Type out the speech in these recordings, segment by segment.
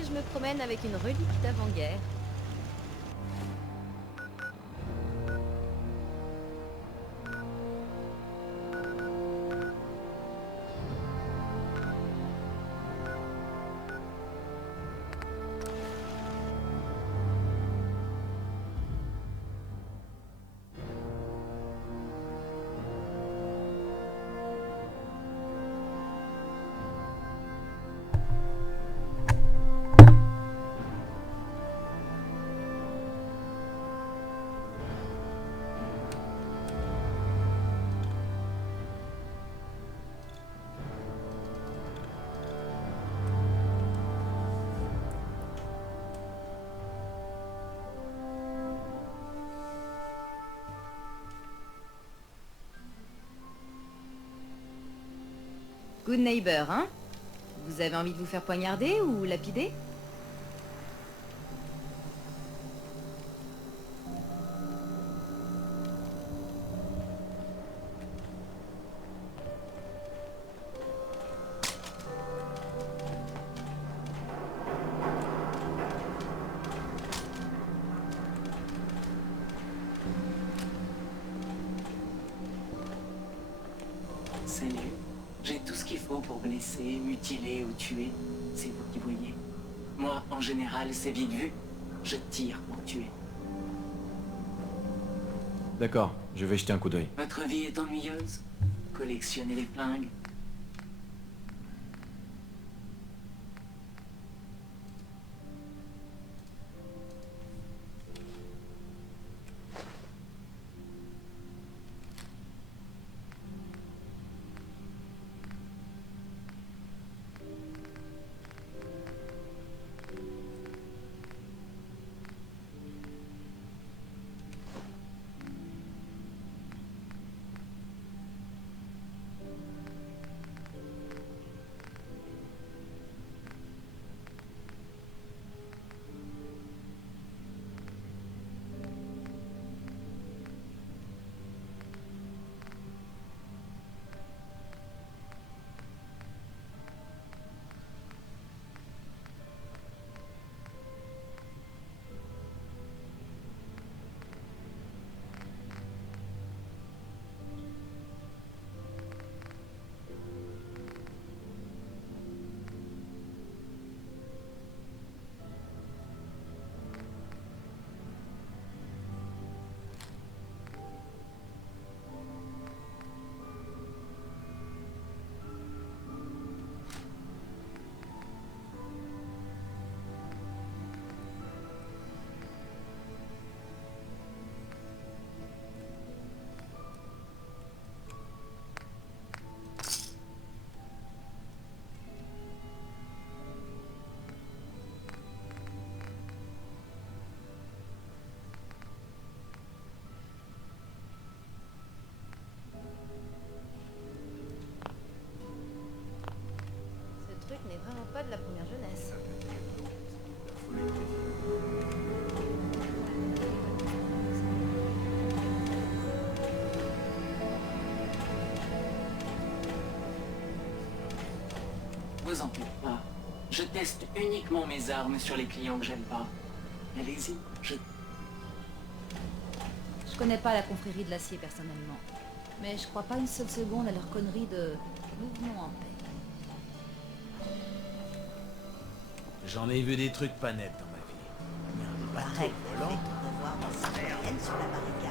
que je me promène avec une relique d'avant-guerre. Good neighbor, hein? Vous avez envie de vous faire poignarder ou lapider? Salut. J'ai tout ce qu'il faut pour blesser, mutiler ou tuer. C'est vous qui voyez. Moi, en général, c'est vite vu. Je tire pour tuer. D'accord, je vais jeter un coup d'œil. Votre vie est ennuyeuse? Collectionnez les flingues. Ce truc n'est vraiment pas de la première jeunesse. Vous en faites pas. Je teste uniquement mes armes sur les clients que j'aime pas. Allez-y, Je connais pas la confrérie de l'acier personnellement, mais je crois pas une seule seconde à leur connerie de mouvement en paix. J'en ai vu des trucs pas nets dans ma vie. Un bateau Pareil, volant. de voir mon citoyenne sur la barricade.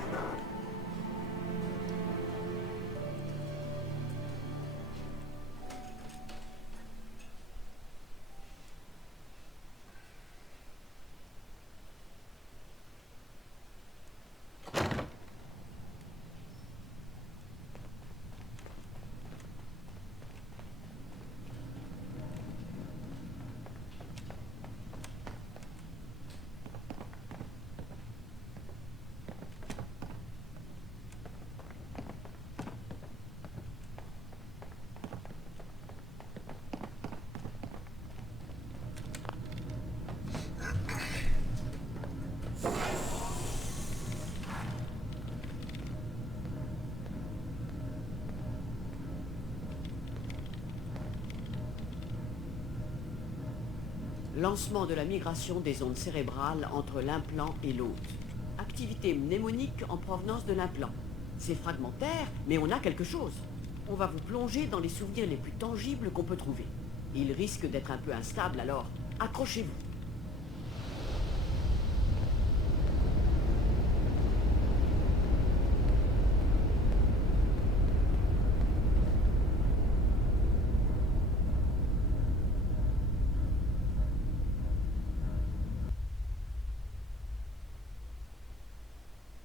Lancement de la migration des ondes cérébrales entre l'implant et l'hôte. Activité mnémonique en provenance de l'implant. C'est fragmentaire, mais on a quelque chose. On va vous plonger dans les souvenirs les plus tangibles qu'on peut trouver. Il risque d'être un peu instable, alors accrochez-vous.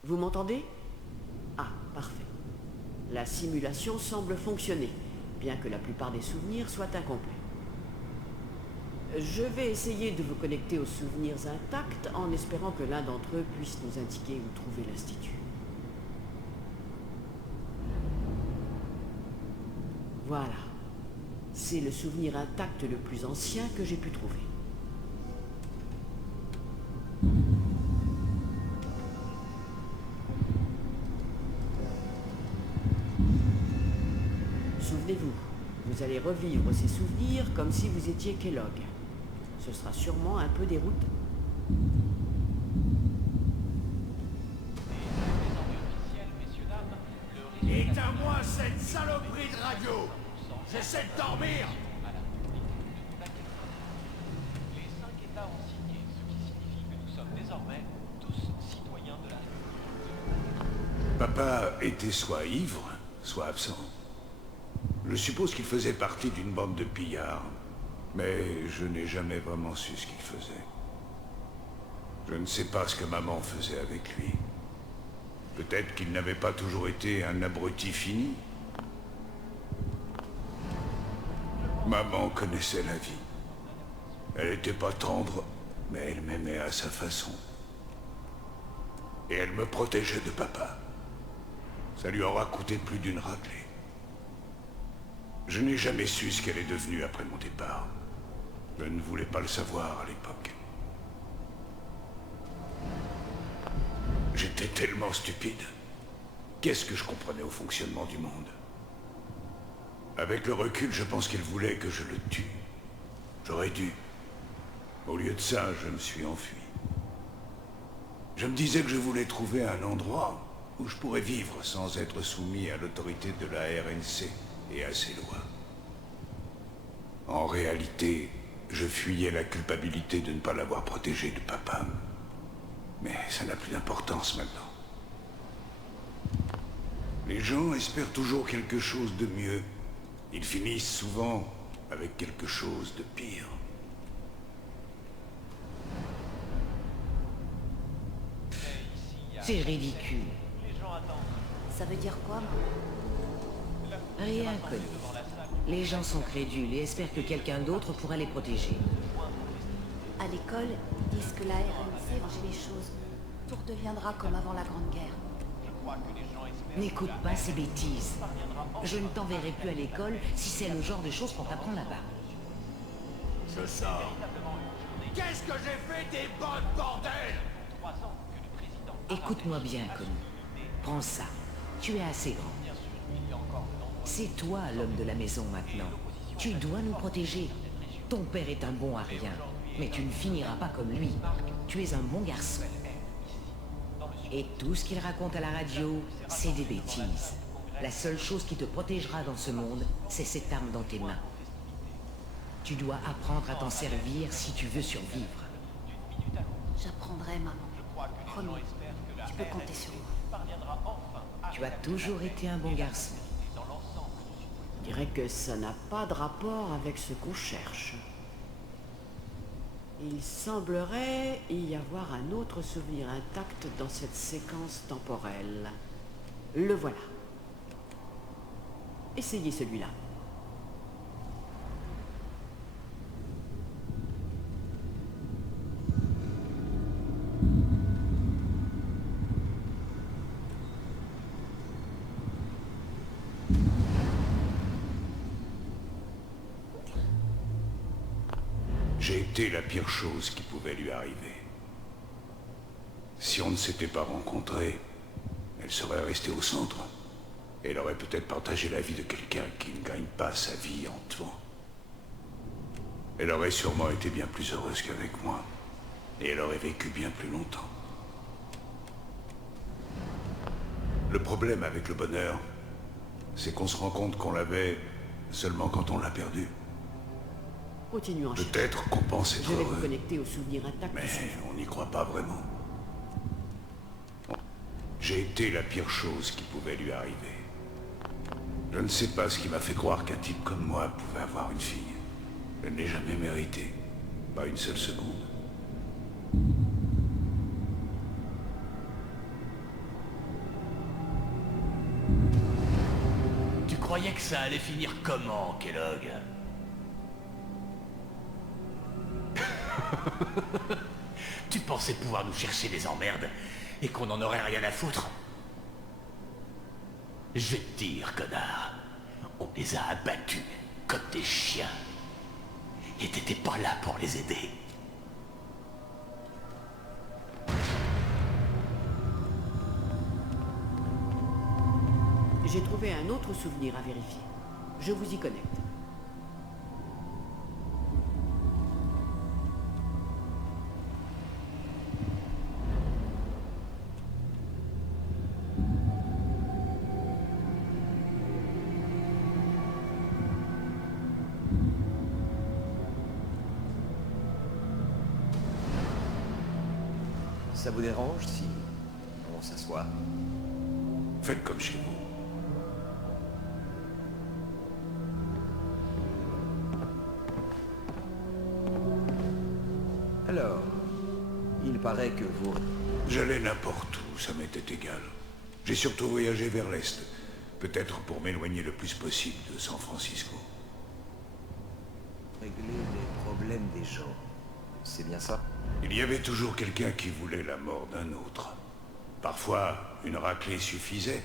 Vous m'entendez? Ah, parfait. La simulation semble fonctionner, bien que la plupart des souvenirs soient incomplets. Je vais essayer de vous connecter aux souvenirs intacts en espérant que l'un d'entre eux puisse nous indiquer où trouver l'Institut. Voilà. C'est le souvenir intact le plus ancien que j'ai pu trouver. Souvenez-vous, vous allez revivre ces souvenirs comme si vous étiez Kellogg. Ce sera sûrement un peu déroutant. Éteins-moi cette saloperie de radio. J'essaie de dormir. Les 5 États ont signé, ce qui signifie que nous sommes désormais tous citoyens de la République. Papa était soit ivre, soit absent. Je suppose qu'il faisait partie d'une bande de pillards, mais je n'ai jamais vraiment su ce qu'il faisait. Je ne sais pas ce que maman faisait avec lui. Peut-être qu'il n'avait pas toujours été un abruti fini. Maman connaissait la vie. Elle n'était pas tendre, mais elle m'aimait à sa façon. Et elle me protégeait de papa. Ça lui aura coûté plus d'une raclée. Je n'ai jamais su ce qu'elle est devenue après mon départ. Je ne voulais pas le savoir à l'époque. J'étais tellement stupide. Qu'est-ce que je comprenais au fonctionnement du monde? Avec le recul, je pense qu'elle voulait que je le tue. J'aurais dû. Au lieu de ça, je me suis enfui. Je me disais que je voulais trouver un endroit où je pourrais vivre sans être soumis à l'autorité de la RNC et à ses lois. En réalité, je fuyais la culpabilité de ne pas l'avoir protégé de papa. Mais ça n'a plus d'importance maintenant. Les gens espèrent toujours quelque chose de mieux. Ils finissent souvent avec quelque chose de pire. C'est ridicule. Ça veut dire quoi? Rien connu. Les gens sont crédules et espèrent que quelqu'un d'autre pourra les protéger. À l'école, ils disent que la RNC va changer les choses. Tout redeviendra comme avant la Grande Guerre. N'écoute pas ces bêtises. Je ne t'enverrai plus à l'école si c'est le genre de choses qu'on t'apprend là-bas. Je sors. Qu'est-ce que j'ai fait des bonnes bordel? Écoute-moi bien, Connie. Prends ça. Tu es assez grand. C'est toi l'homme de la maison maintenant. Tu dois nous protéger. Ton père est un bon à rien, mais tu ne finiras pas comme lui. Tu es un bon garçon. Et tout ce qu'il raconte à la radio, c'est des bêtises. La seule chose qui te protégera dans ce monde, c'est cette arme dans tes mains. Tu dois apprendre à t'en servir si tu veux survivre. J'apprendrai, maman. Promis. Tu peux compter sur moi. Tu as toujours été un bon garçon. Je dirais que ça n'a pas de rapport avec ce qu'on cherche. Il semblerait y avoir un autre souvenir intact dans cette séquence temporelle. Le voilà. Essayez celui-là. J'ai été la pire chose qui pouvait lui arriver. Si on ne s'était pas rencontrés, elle serait restée au centre. Elle aurait peut-être partagé la vie de quelqu'un qui ne gagne pas sa vie en tuant. Elle aurait sûrement été bien plus heureuse qu'avec moi. Et elle aurait vécu bien plus longtemps. Le problème avec le bonheur, c'est qu'on se rend compte qu'on l'avait seulement quand on l'a perdu. Continuons en cherchant. Peut-être qu'on pense être Je vais vous heureux, connecter aux souvenirs intacts. mais on n'y croit pas vraiment. J'ai été la pire chose qui pouvait lui arriver. Je ne sais pas ce qui m'a fait croire qu'un type comme moi pouvait avoir une fille. Je ne l'ai jamais mérité. Pas une seule seconde. Tu croyais que ça allait finir comment, Kellogg? Tu pensais pouvoir nous chercher des emmerdes et qu'on n'en aurait rien à foutre? Je vais te dire, connard, on les a abattus comme des chiens. Et t'étais pas là pour les aider. J'ai trouvé un autre souvenir à vérifier. Je vous y connecte. Ça vous dérange si on s'assoit? Faites comme chez vous. Alors, il paraît que vous... J'allais n'importe où, ça m'était égal. J'ai surtout voyagé vers l'Est. Peut-être pour m'éloigner le plus possible de San Francisco. Régler les problèmes des gens. C'est bien ça? Il y avait toujours quelqu'un qui voulait la mort d'un autre. Parfois, une raclée suffisait,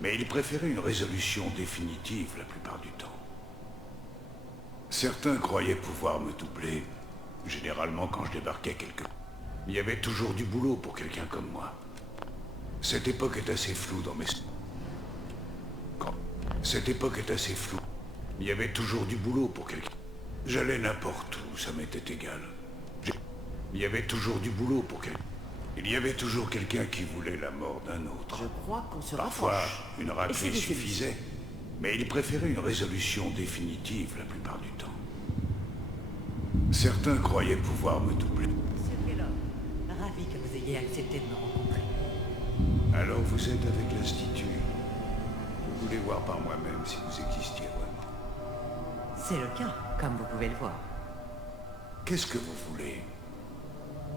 mais il préférait une résolution définitive la plupart du temps. Certains croyaient pouvoir me doubler, généralement quand je débarquais quelque... Il y avait toujours du boulot pour quelqu'un comme moi. Cette époque est assez floue dans mes... Cette époque est assez floue. Il y avait toujours du boulot pour quelqu'un... J'allais n'importe où, ça m'était égal. Il y avait toujours du boulot pour quelqu'un. Il y avait toujours quelqu'un qui voulait la mort d'un autre. Je crois qu'on se Parfois, rapproche. une raclée Essayez celui-ci. suffisait, mais il préférait une résolution définitive la plupart du temps. Certains croyaient pouvoir me doubler. Monsieur Kellogg, ravi que vous ayez accepté de me rencontrer. Alors vous êtes avec l'Institut. Je voulais voir par moi-même si vous existiez vraiment. C'est le cas, comme vous pouvez le voir. Qu'est-ce que vous voulez?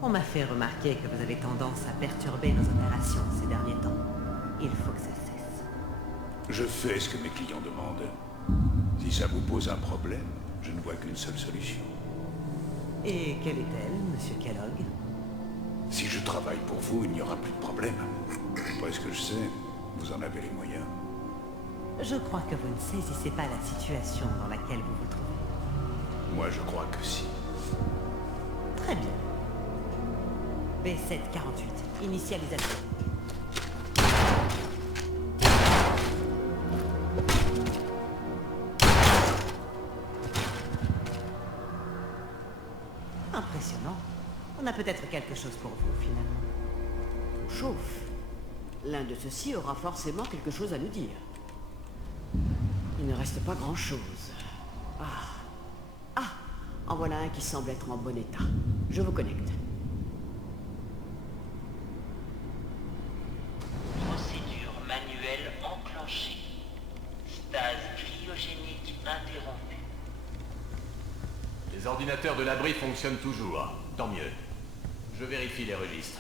On m'a fait remarquer que vous avez tendance à perturber nos opérations ces derniers temps. Il faut que ça cesse. Je fais ce que mes clients demandent. Si ça vous pose un problème, je ne vois qu'une seule solution. Et quelle est-elle, monsieur Kellogg? Si je travaille pour vous, il n'y aura plus de problème. Après ce que je sais, vous en avez les moyens. Je crois que vous ne saisissez pas la situation dans laquelle vous vous trouvez. Moi, je crois que si. Très bien. B748, initialisation. Impressionnant. On a peut-être quelque chose pour vous, finalement. On chauffe. L'un de ceux-ci aura forcément quelque chose à nous dire. Il ne reste pas grand-chose. Ah, en voilà un qui semble être en bon état. Je vous connecte. Procédure manuelle enclenchée. Stase cryogénique interrompue. Les ordinateurs de l'abri fonctionnent toujours. Tant mieux. Je vérifie les registres.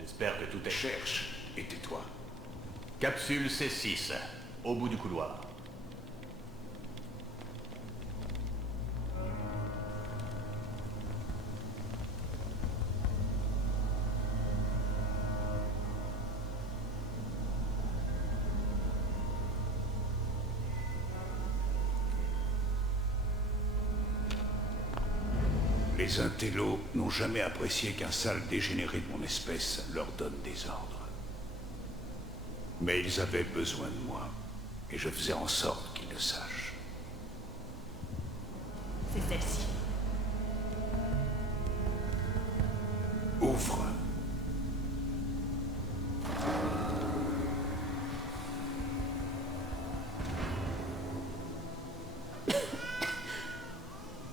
J'espère que tout est... Cherche et tais-toi. Capsule C6, au bout du couloir. Les intellos n'ont jamais apprécié qu'un sale dégénéré de mon espèce leur donne des ordres. Mais ils avaient besoin de moi, et je faisais en sorte qu'ils le sachent. C'est celle-ci. Ouvre.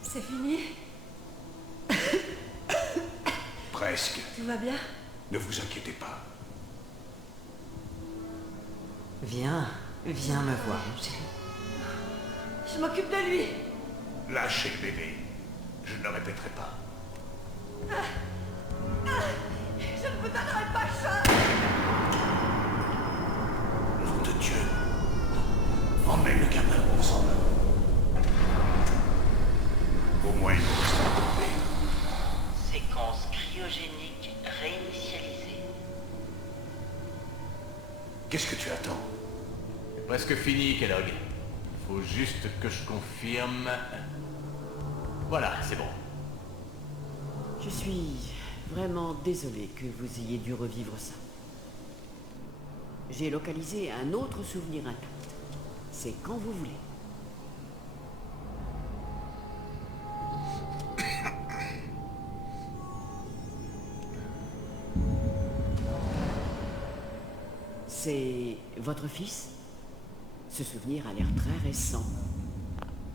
C'est fini? Presque. Tout va bien? Ne vous inquiétez pas. Viens me voir, mon chéri. Je m'occupe de lui. Lâchez le bébé. Je ne le répéterai pas. Je ne vous donnerai pas ça. Nom de Dieu. Emmène le gamin ensemble. Au moins, il nous reste un bébé. Séquence cryogénique réinitialisée. Qu'est-ce que tu attends? C'est presque fini, Kellogg. Faut juste que je confirme. Voilà, c'est bon. Je suis vraiment désolé que vous ayez dû revivre ça. J'ai localisé un autre souvenir intact. C'est quand vous voulez. C'est votre fils? Ce souvenir a l'air très récent.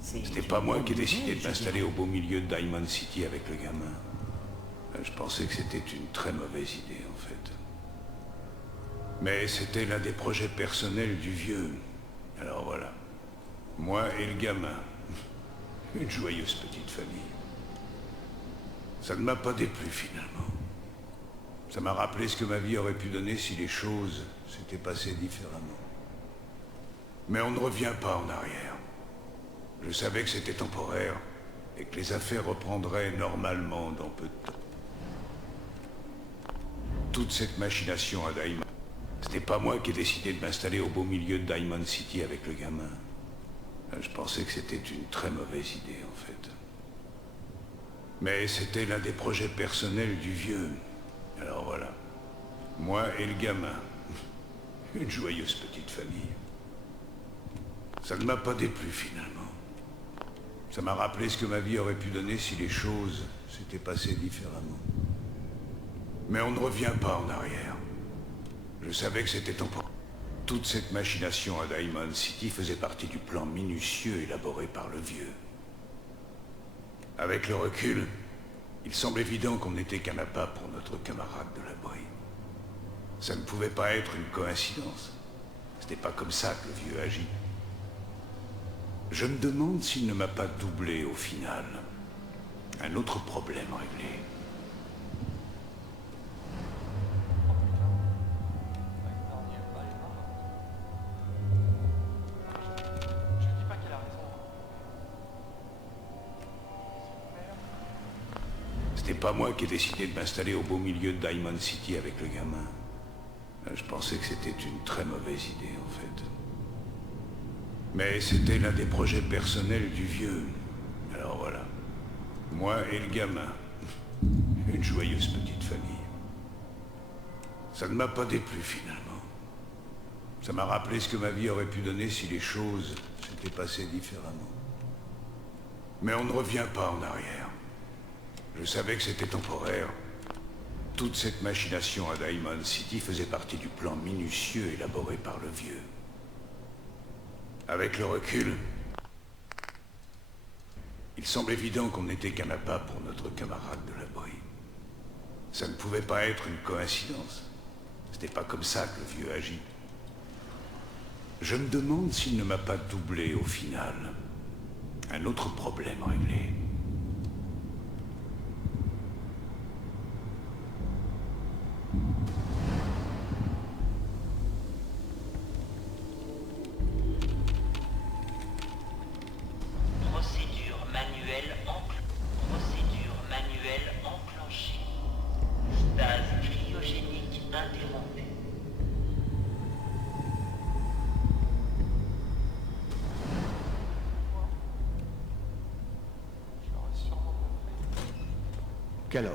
C'était pas moi qui ai décidé de m'installer au beau milieu de Diamond City avec le gamin. Je pensais que c'était une très mauvaise idée, en fait. Mais c'était l'un des projets personnels du vieux. Alors voilà. Moi et le gamin. Une joyeuse petite famille. Ça ne m'a pas déplu, finalement. Ça m'a rappelé ce que ma vie aurait pu donner si les choses s'étaient passées différemment. Mais on ne revient pas en arrière. Je savais que c'était temporaire et que les affaires reprendraient normalement dans peu de temps. Toute cette machination à Diamond, c'était pas moi qui ai décidé de m'installer au beau milieu de Diamond City avec le gamin. Je pensais que c'était une très mauvaise idée, en fait. Mais c'était l'un des projets personnels du vieux. Alors voilà. Moi et le gamin. Une joyeuse petite famille. Ça ne m'a pas déplu, finalement. Ça m'a rappelé ce que ma vie aurait pu donner si les choses s'étaient passées différemment. Mais on ne revient pas en arrière. Je savais que c'était temporaire. Toute cette machination à Diamond City faisait partie du plan minutieux élaboré par le vieux. Avec le recul, il semble évident qu'on n'était qu'un appât pour notre camarade de l'abri. Ça ne pouvait pas être une coïncidence. C'était pas comme ça que le vieux agit. Je me demande s'il ne m'a pas doublé au final. Un autre problème réglé. Je dis pas qu'elle a raison. C'était pas moi qui ai décidé de m'installer au beau milieu de Diamond City avec le gamin. Je pensais que c'était une très mauvaise idée, en fait. Mais c'était l'un des projets personnels du vieux. Alors voilà. Moi et le gamin. Une joyeuse petite famille. Ça ne m'a pas déplu, finalement. Ça m'a rappelé ce que ma vie aurait pu donner si les choses s'étaient passées différemment. Mais on ne revient pas en arrière. Je savais que c'était temporaire. Toute cette machination à Diamond City faisait partie du plan minutieux élaboré par le vieux. Avec le recul, il semble évident qu'on n'était qu'un appât pour notre camarade de l'abri. Ça ne pouvait pas être une coïncidence. C'était pas comme ça que le vieux agit. Je me demande s'il ne m'a pas doublé au final. Un autre problème réglé. Procédure manuelle enclenchée. Stase cryogénique interrompue. Kellogg.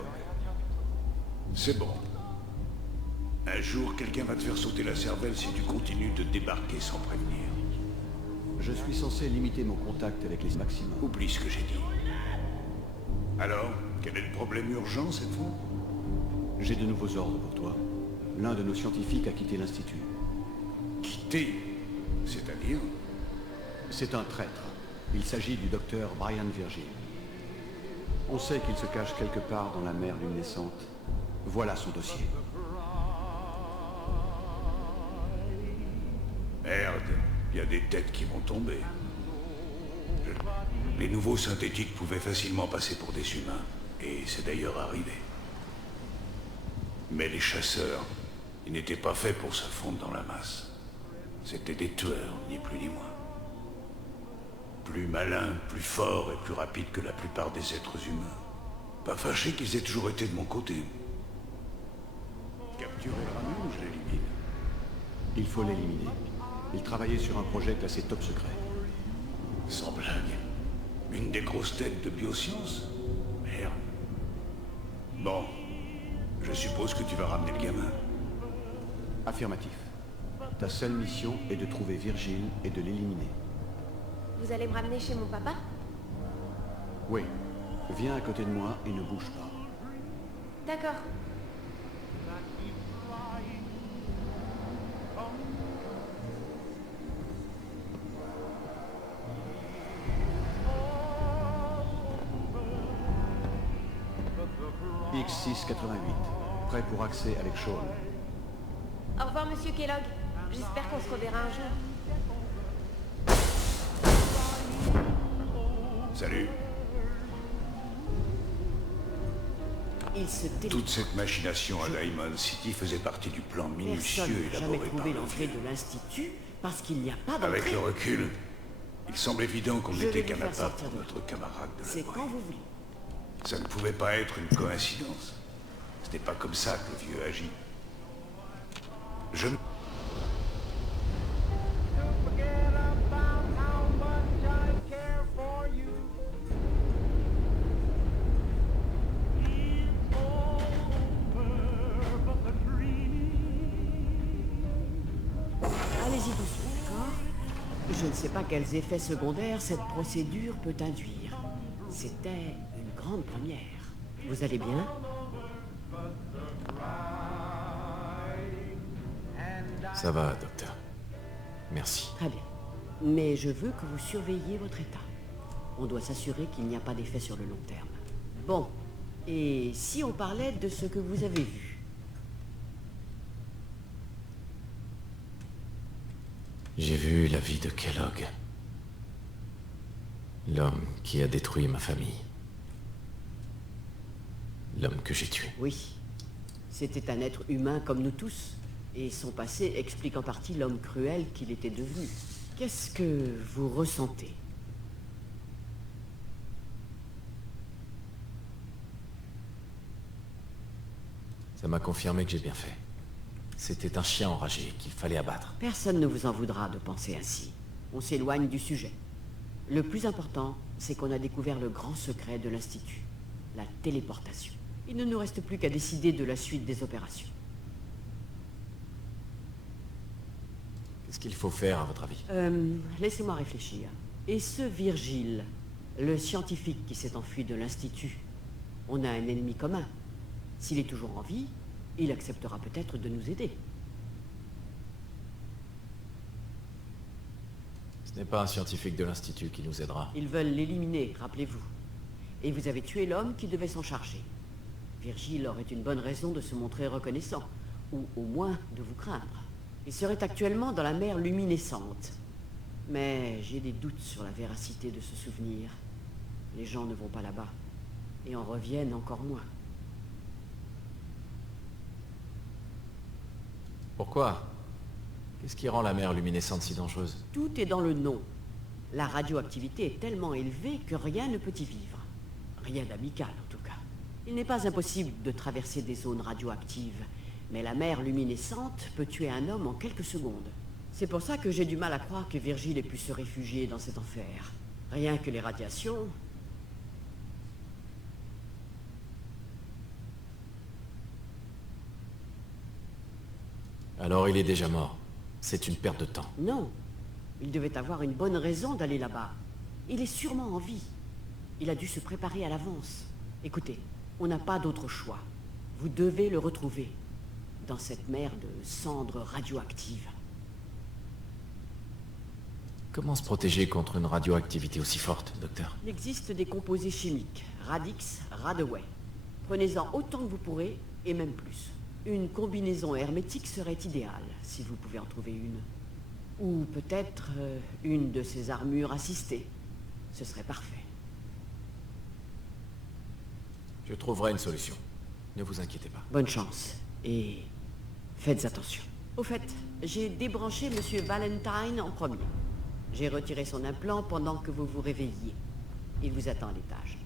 C'est bon. Un jour, quelqu'un va te faire sauter la cervelle si tu continues de débarquer sans prévenir. Je suis censé limiter mon contact avec les maximums. Oublie ce que j'ai dit. Alors, quel est le problème urgent cette fois? J'ai de nouveaux ordres pour toi. L'un de nos scientifiques a quitté l'Institut. Quitté? C'est-à-dire? C'est un traître. Il s'agit du docteur Brian Virgil. On sait qu'il se cache quelque part dans la mer luminescente. Voilà son dossier. Merde, il y a des têtes qui vont tomber. Les nouveaux synthétiques pouvaient facilement passer pour des humains, et c'est d'ailleurs arrivé. Mais les chasseurs, ils n'étaient pas faits pour se fondre dans la masse. C'étaient des tueurs, ni plus ni moins. Plus malins, plus forts et plus rapides que la plupart des êtres humains. Pas fâché qu'ils aient toujours été de mon côté. Capturer le rameau ou je l'élimine? Il faut l'éliminer. Il travaillait sur un projet classé top secret. Sans blague. Une des grosses têtes de biosciences? Merde. Bon. Je suppose que tu vas ramener le gamin. Affirmatif. Ta seule mission est de trouver Virgile et de l'éliminer. Vous allez me ramener chez mon papa? Oui. Viens à côté de moi et ne bouge pas. D'accord. X688. Prêt pour accès avec Shaun. Au revoir, monsieur Kellogg. J'espère qu'on se reverra un jour. Salut. Il se Toute cette machination à Diamond City faisait partie du plan Personne minutieux n'a jamais élaboré par trouvé le l'entrée vieux. de l'Institut parce qu'il n'y a pas d'entrée. Avec le recul, il semble évident qu'on Je n'était vais qu'un vous faire appât sortir pour de notre camarade de la C'est vraie. quand vous voulez. Ça ne pouvait pas être une coïncidence. C'était pas comme ça que le vieux agit. Je ne... Allez-y doucement, d'accord? Je ne sais pas quels effets secondaires cette procédure peut induire. C'était une grande première. Vous allez bien? Ça va, docteur. Merci. Très bien. Mais je veux que vous surveilliez votre état. On doit s'assurer qu'il n'y a pas d'effet sur le long terme. Bon. Et si on parlait de ce que vous avez vu? J'ai vu la vie de Kellogg. L'homme qui a détruit ma famille. L'homme que j'ai tué. Oui. C'était un être humain comme nous tous. Et son passé explique en partie l'homme cruel qu'il était devenu. Qu'est-ce que vous ressentez? Ça m'a confirmé que j'ai bien fait. C'était un chien enragé qu'il fallait abattre. Personne ne vous en voudra de penser ainsi. On s'éloigne du sujet. Le plus important, c'est qu'on a découvert le grand secret de l'Institut. La téléportation. Il ne nous reste plus qu'à décider de la suite des opérations. Qu'est-ce qu'il faut faire, à votre avis? Laissez-moi réfléchir. Et ce Virgile, le scientifique qui s'est enfui de l'Institut, on a un ennemi commun. S'il est toujours en vie, il acceptera peut-être de nous aider. Ce n'est pas un scientifique de l'Institut qui nous aidera. Ils veulent l'éliminer, rappelez-vous. Et vous avez tué l'homme qui devait s'en charger. Virgile aurait une bonne raison de se montrer reconnaissant, ou au moins de vous craindre. Il serait actuellement dans la mer luminescente. Mais j'ai des doutes sur la véracité de ce souvenir. Les gens ne vont pas là-bas, et en reviennent encore moins. Pourquoi? Qu'est-ce qui rend la mer luminescente si dangereuse? Tout est dans le nom. La radioactivité est tellement élevée que rien ne peut y vivre. Rien d'amical, en tout cas. Il n'est pas impossible de traverser des zones radioactives, mais la mer luminescente peut tuer un homme en quelques secondes. C'est pour ça que j'ai du mal à croire que Virgile ait pu se réfugier dans cet enfer. Rien que les radiations... Alors il est déjà mort. C'est une perte de temps. Non. Il devait avoir une bonne raison d'aller là-bas. Il est sûrement en vie. Il a dû se préparer à l'avance. Écoutez, on n'a pas d'autre choix. Vous devez le retrouver. Dans cette mer de cendres radioactives. Comment se protéger contre une radioactivité aussi forte, docteur? Il existe des composés chimiques. Radix, Radaway. Prenez-en autant que vous pourrez, et même plus. Une combinaison hermétique serait idéale, si vous pouvez en trouver une. Ou peut-être une de ces armures assistées. Ce serait parfait. Je trouverai une solution. Ne vous inquiétez pas. Bonne chance. Et faites attention. Au fait, j'ai débranché Monsieur Valentine en premier. J'ai retiré son implant pendant que vous vous réveilliez. Il vous attend à l'étage.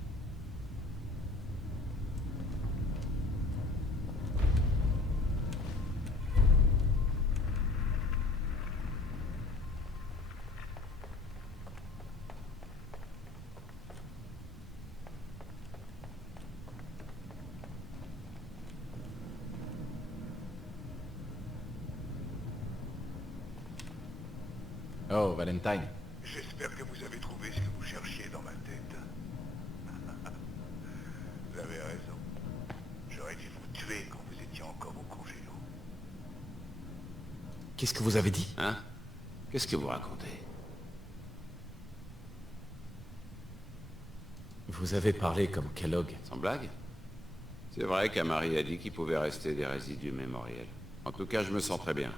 Oh, Valentine. J'espère que vous avez trouvé ce que vous cherchiez dans ma tête. Vous avez raison. J'aurais dû vous tuer quand vous étiez encore au congélo. Qu'est-ce que vous avez dit? Hein? Qu'est-ce que vous racontez? Vous avez parlé comme Kellogg. Sans blague? C'est vrai qu'Amari a dit qu'il pouvait rester des résidus mémoriels. En tout cas, je me sens très bien.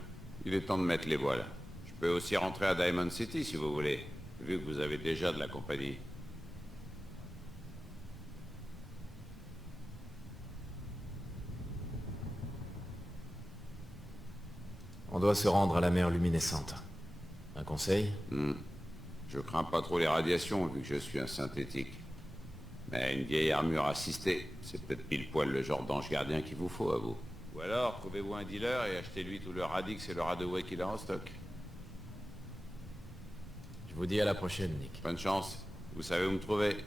Il est temps de mettre les voiles. Je peux aussi rentrer à Diamond City si vous voulez, vu que vous avez déjà de la compagnie. On doit se rendre à la mer luminescente. Un conseil? Je crains pas trop les radiations, vu que je suis un synthétique. Mais une vieille armure assistée, c'est peut-être pile poil le genre d'ange gardien qu'il vous faut, à vous. Ou alors, trouvez-vous un dealer et achetez-lui tout le Radix et le Radaway qu'il a en stock. Je vous dis à la prochaine, Nick. Bonne chance. Vous savez où me trouver.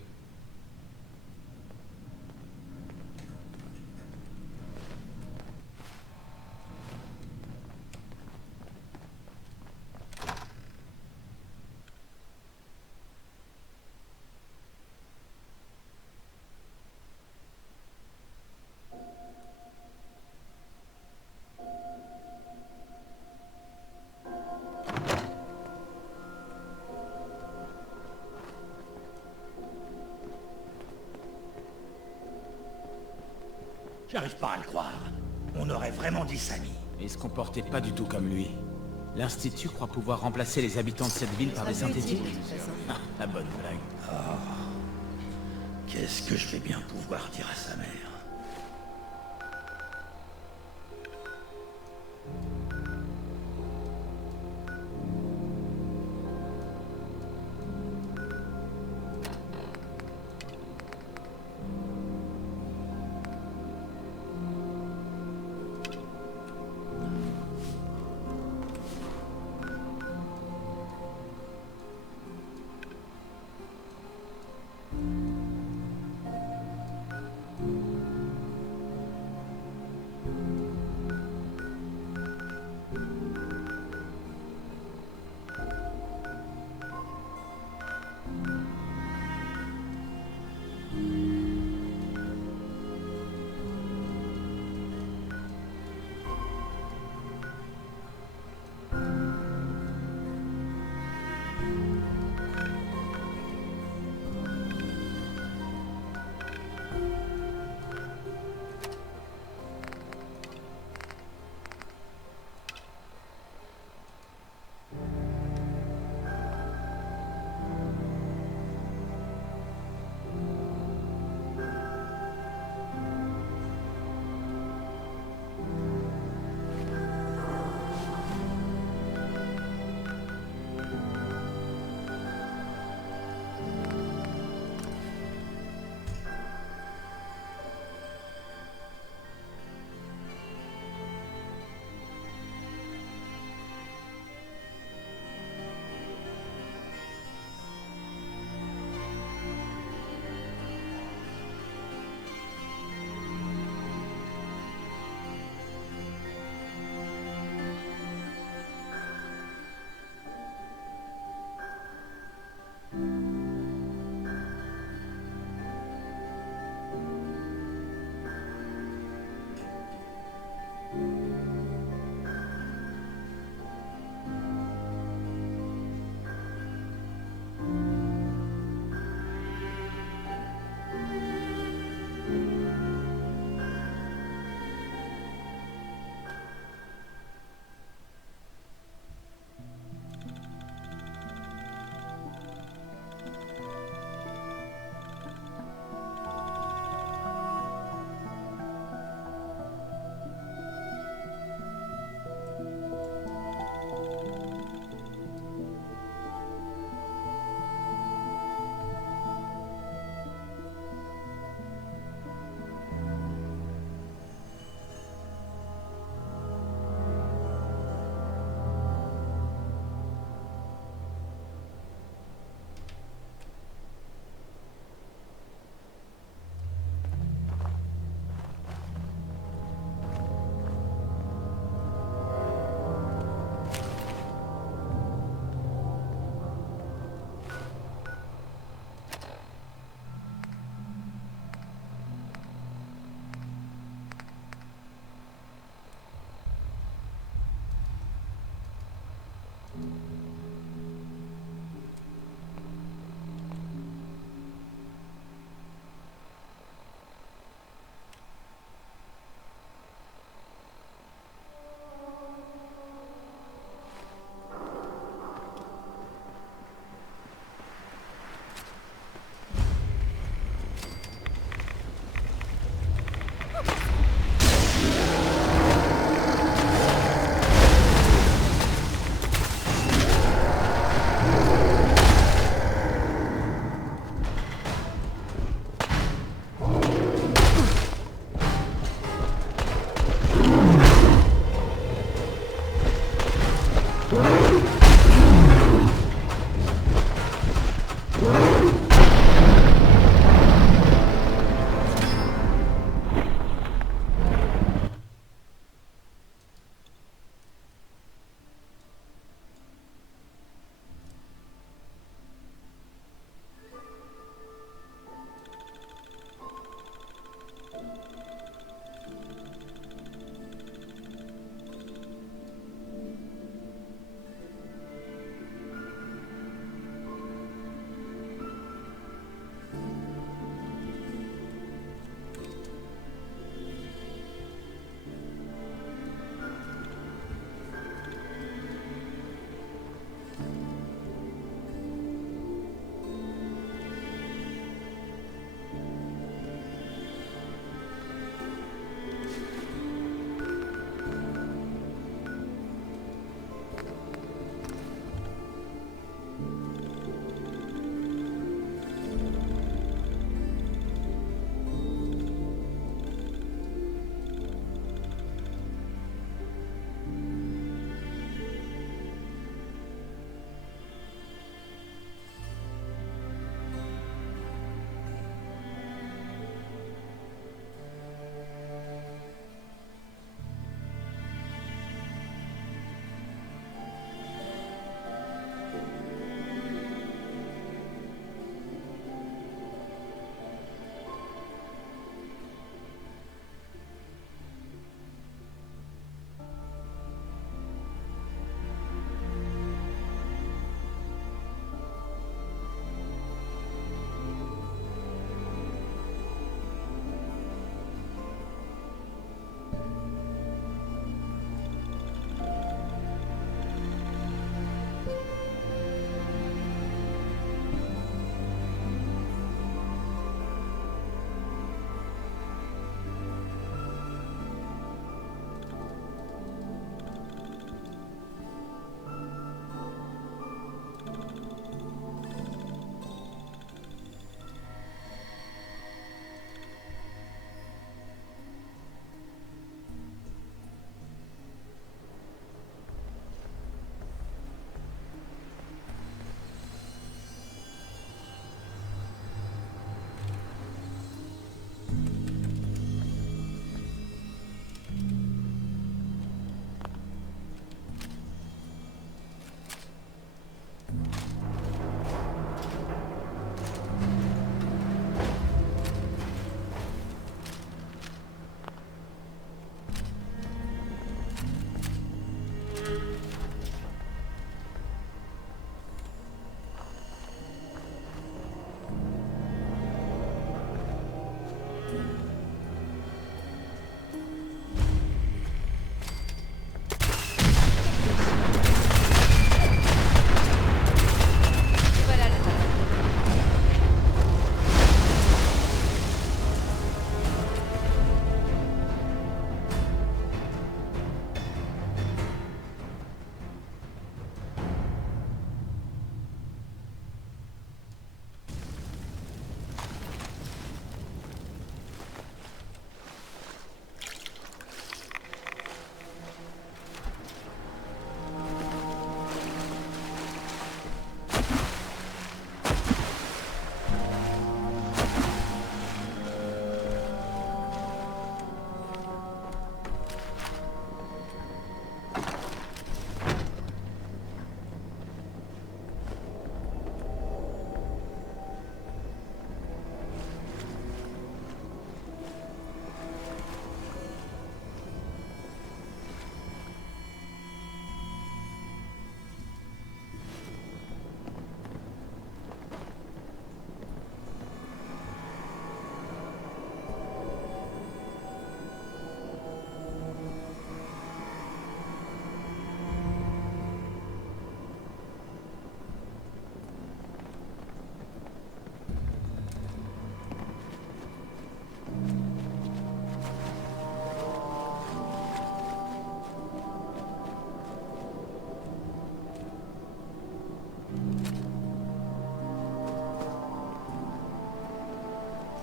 J'arrive pas à le croire. On aurait vraiment dit Samy. Il se comportait pas du tout comme lui. L'Institut croit pouvoir remplacer les habitants de cette ville par des synthétiques? Ah, la bonne blague. Oh. Qu'est-ce que je vais bien pouvoir dire à sa mère?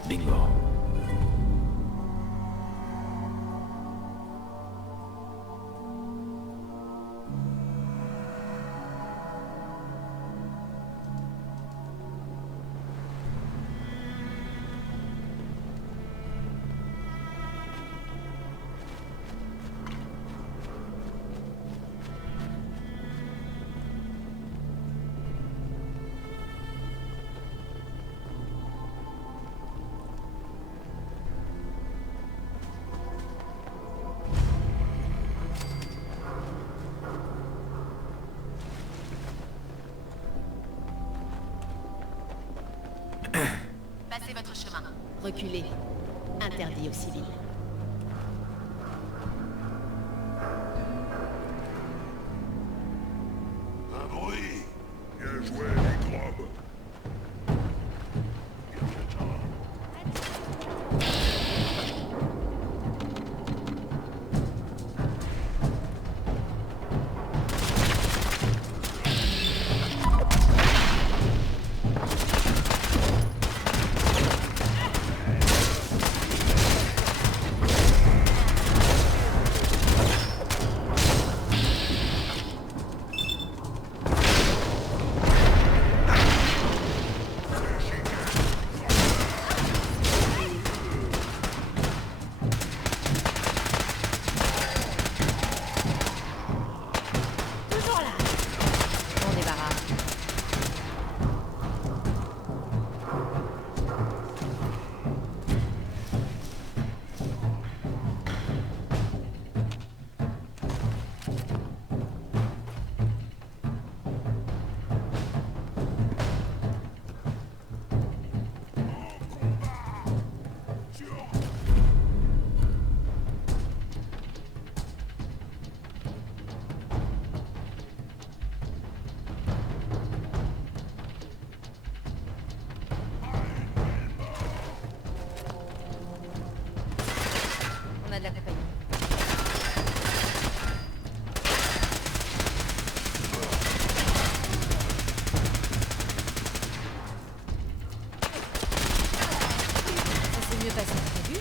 Bingo. Passez votre chemin. Reculez. Interdit aux civils. Un bruit. Bien joué, microbe. On a de la compagnie. Ça s'est mieux passé que prévu.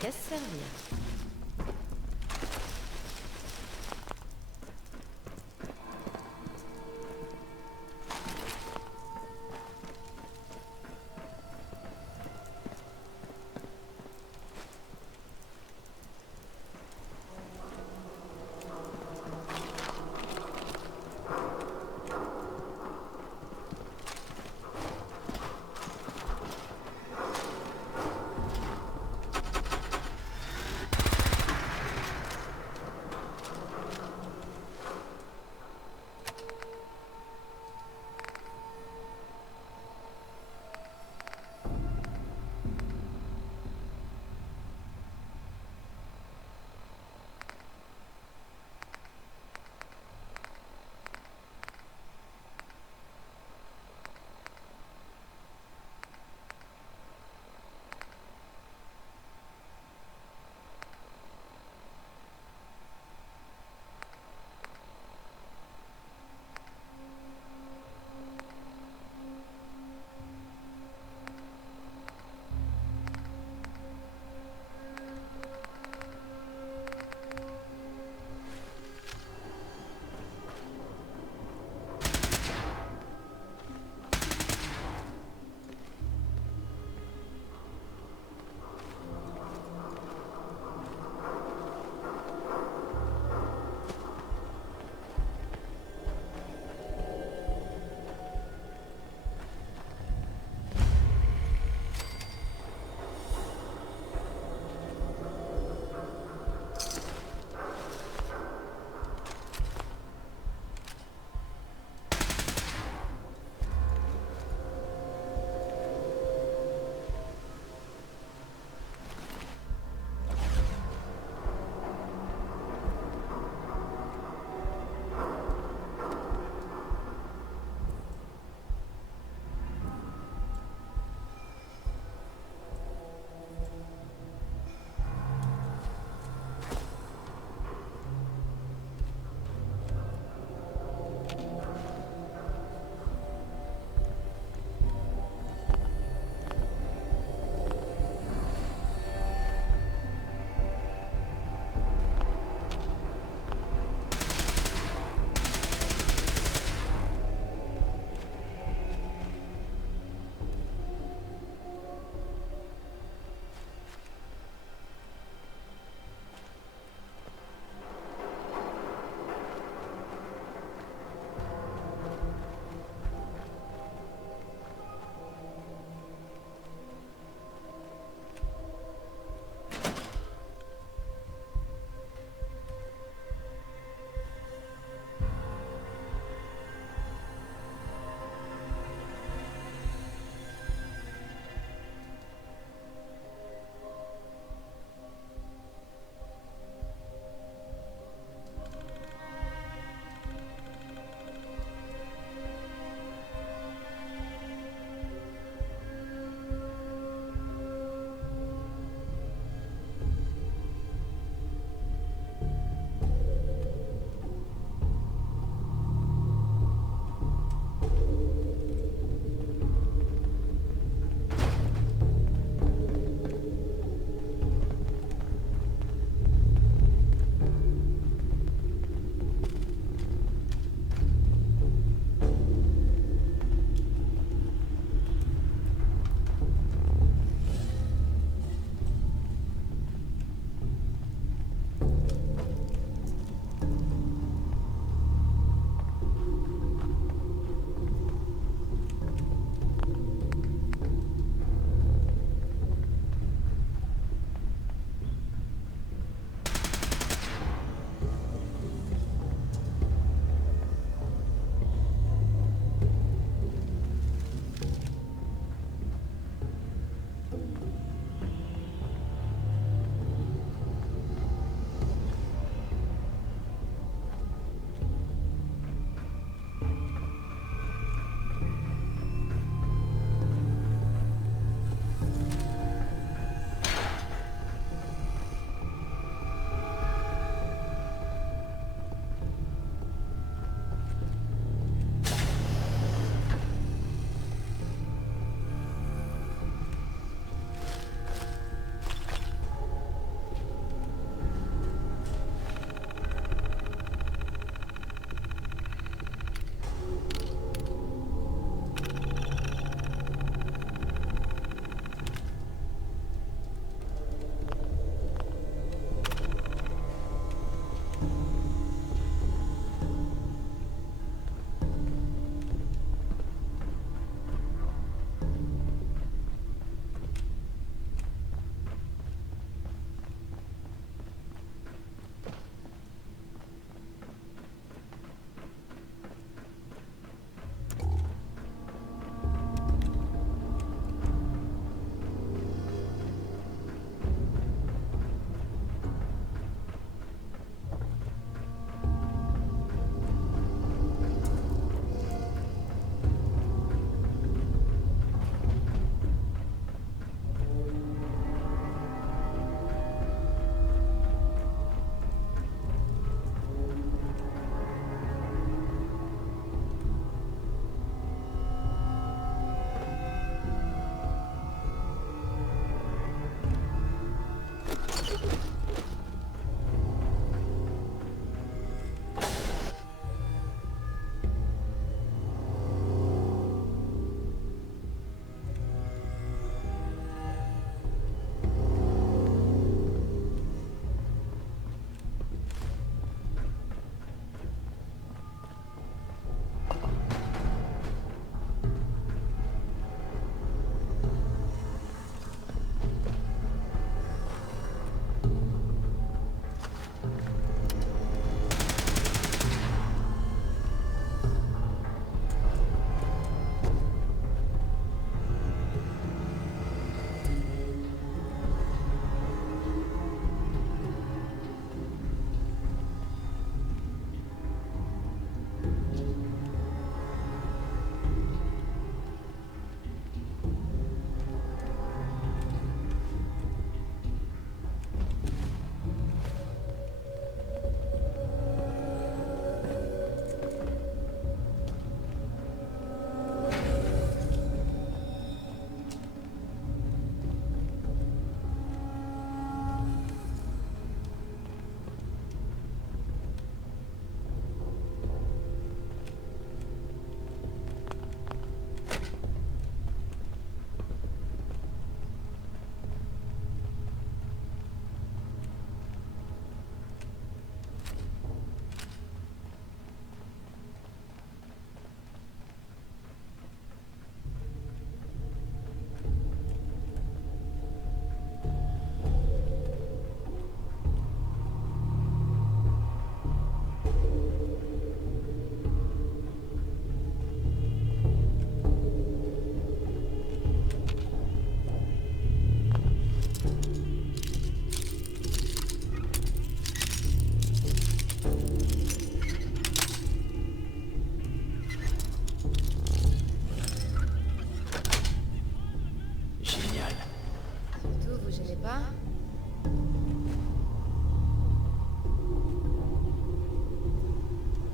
Qu'à se servir.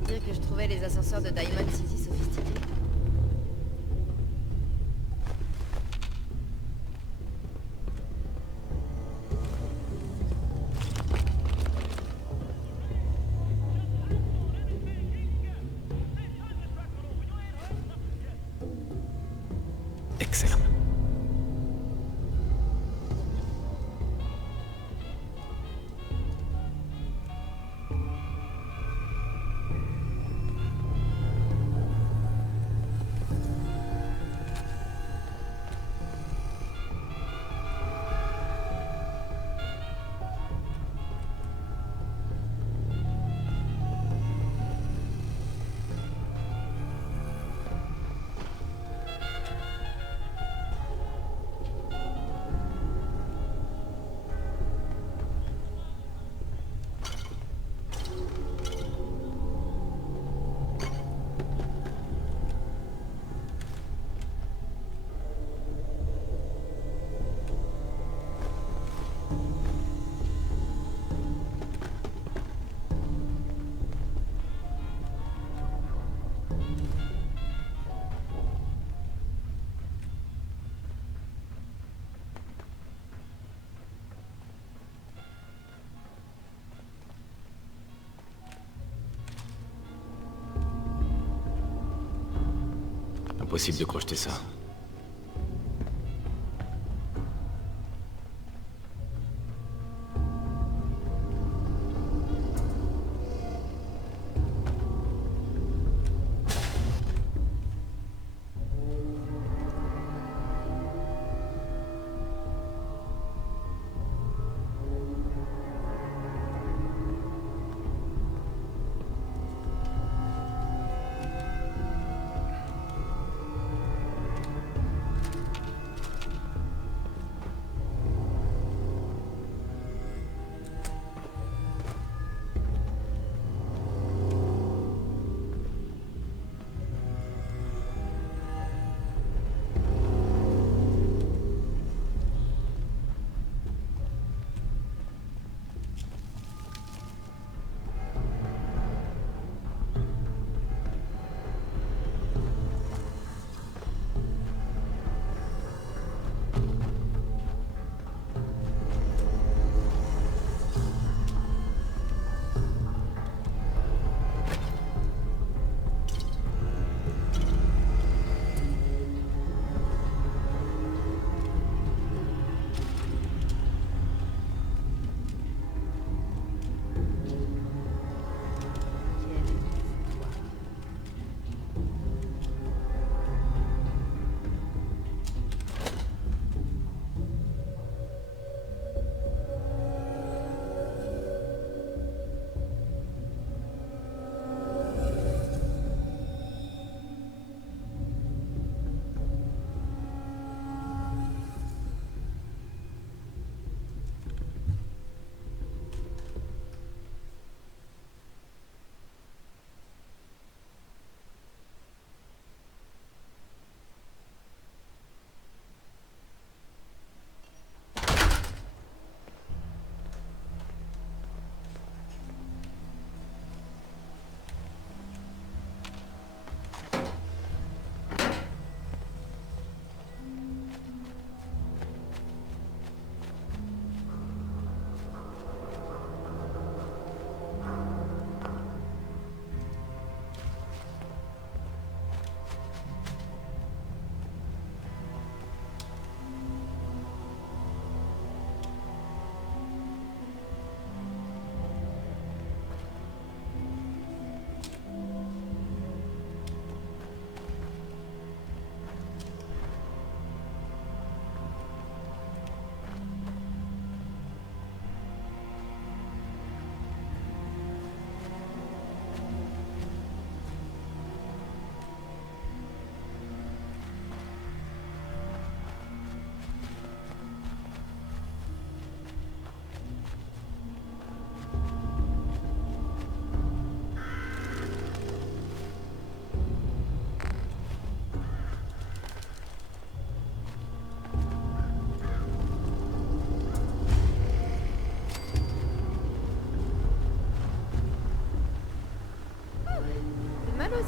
dire que je trouvais les ascenseurs de Diamond City sophistiqués. Excellent. Impossible de crocheter ça.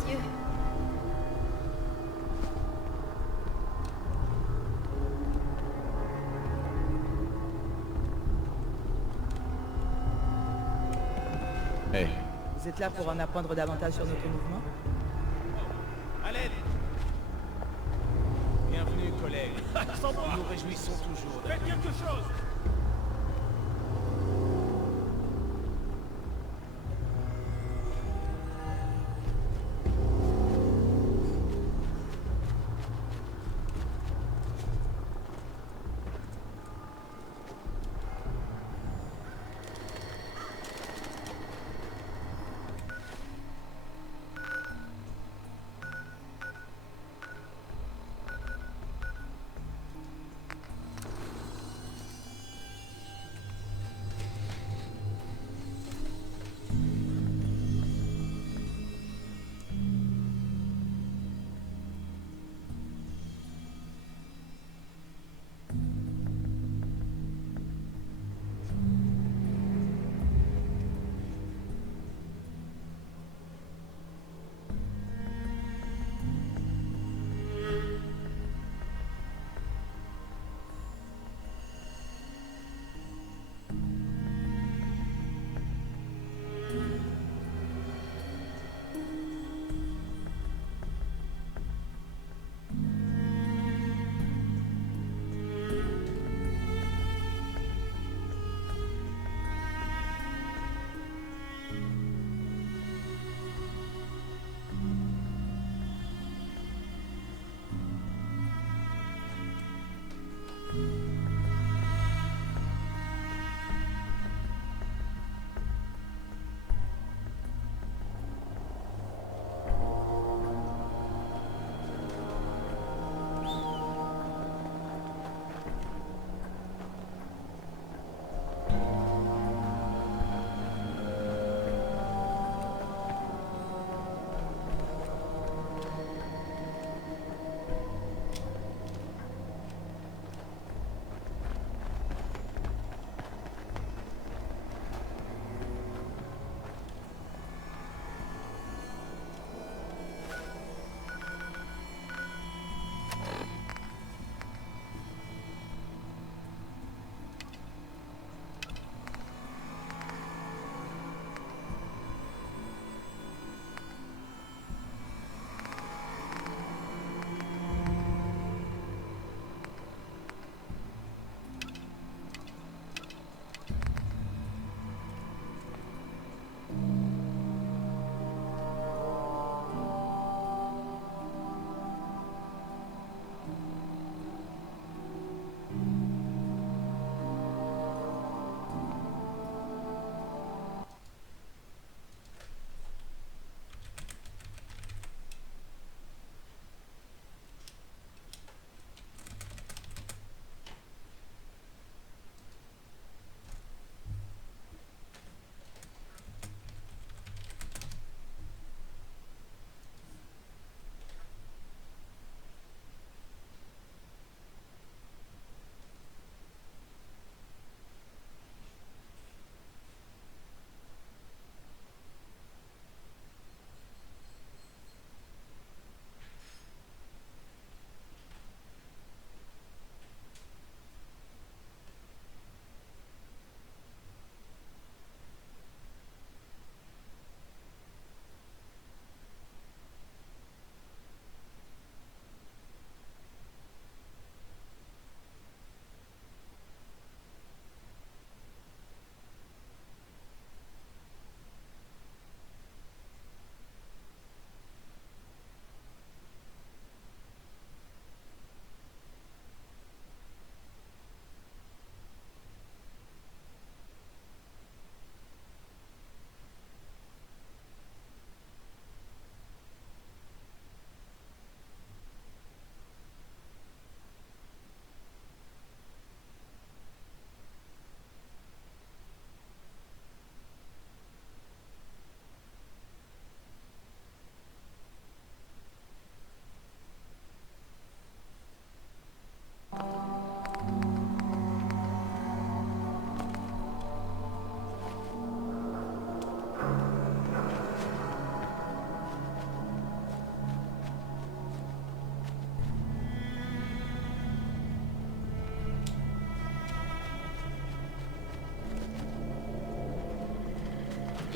messieurs. Hey, Vous êtes là pour en apprendre davantage sur notre mouvement? À l'aide! Bienvenue, collègues. Nous nous réjouissons toujours. Faites quelque chose!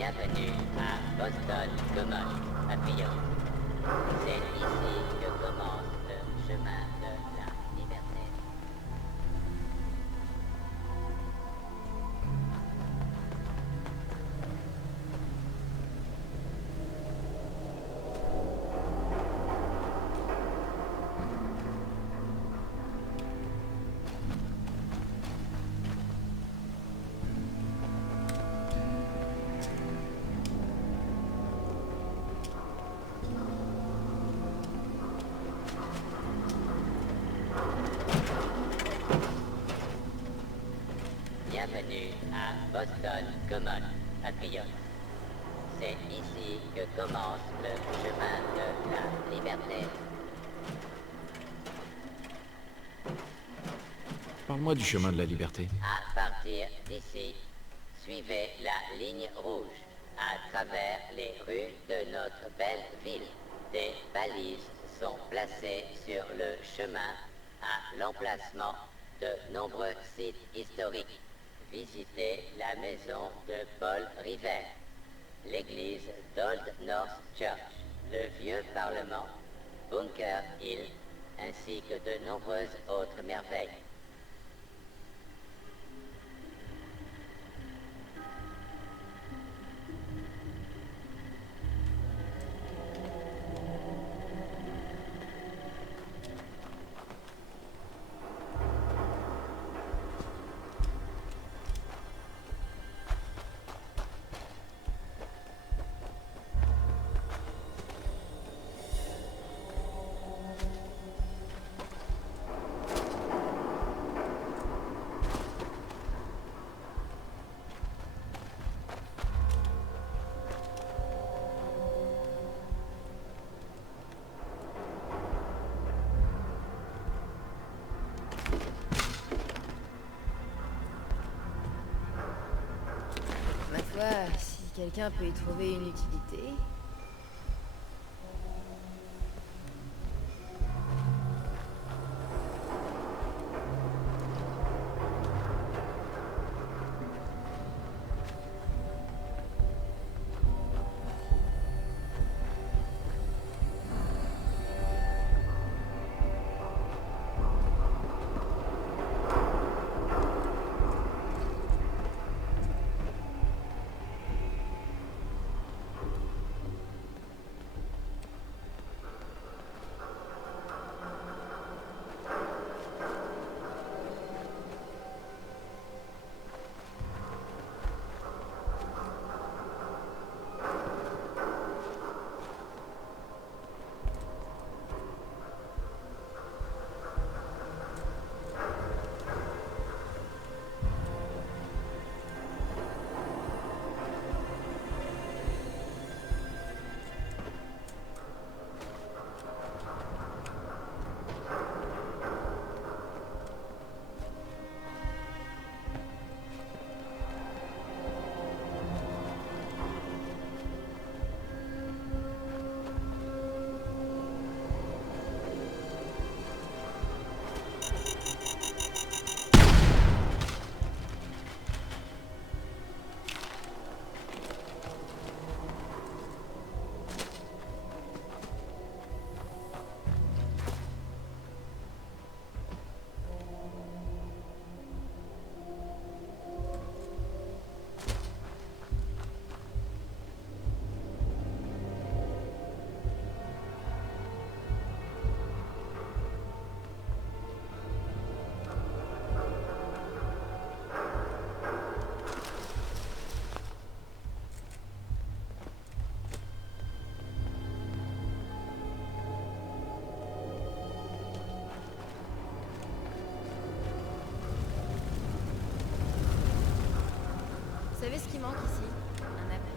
Bienvenue à Boston Common, appuyons. C'est ici que commence le chemin de la liberté. Bienvenue à Boston Common, appuyons. C'est ici que commence le chemin de la liberté. Parle-moi du chemin de la liberté. À partir d'ici, suivez la ligne rouge à travers les rues de notre belle ville. Des balises sont placées sur le chemin à l'emplacement de nombreux sites historiques. Visitez la maison de Paul Revere, l'église d'Old North Church, le vieux parlement, Bunker Hill, ainsi que de nombreuses autres merveilles. Ma foi, si quelqu'un peut y trouver une utilité... Vous savez ce qui manque ici? Un abri.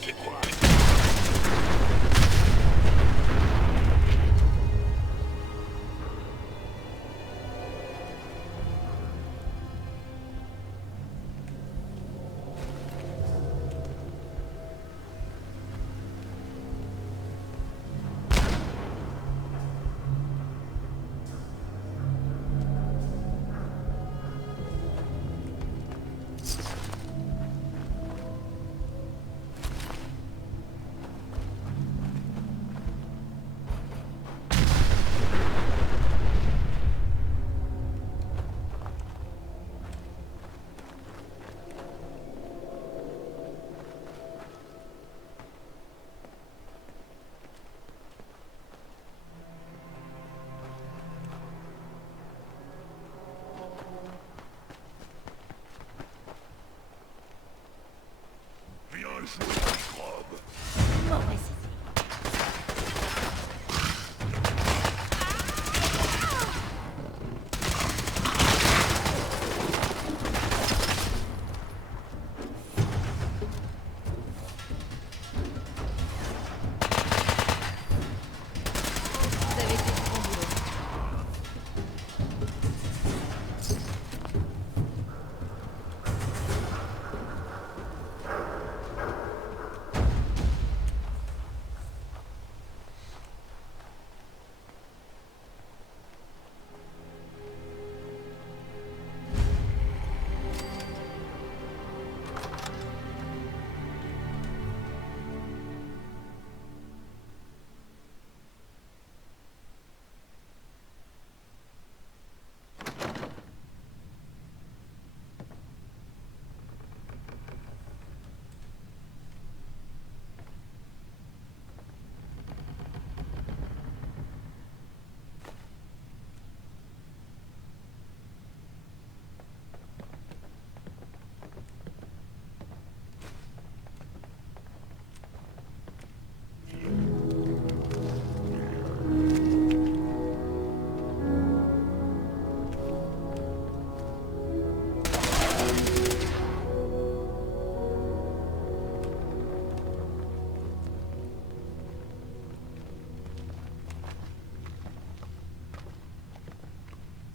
C'est quoi?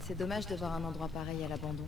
C'est dommage de voir un endroit pareil à l'abandon.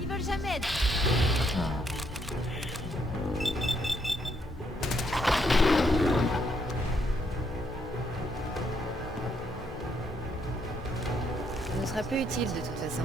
Ils veulent jamais être... Ça ne sera plus utile de toute façon.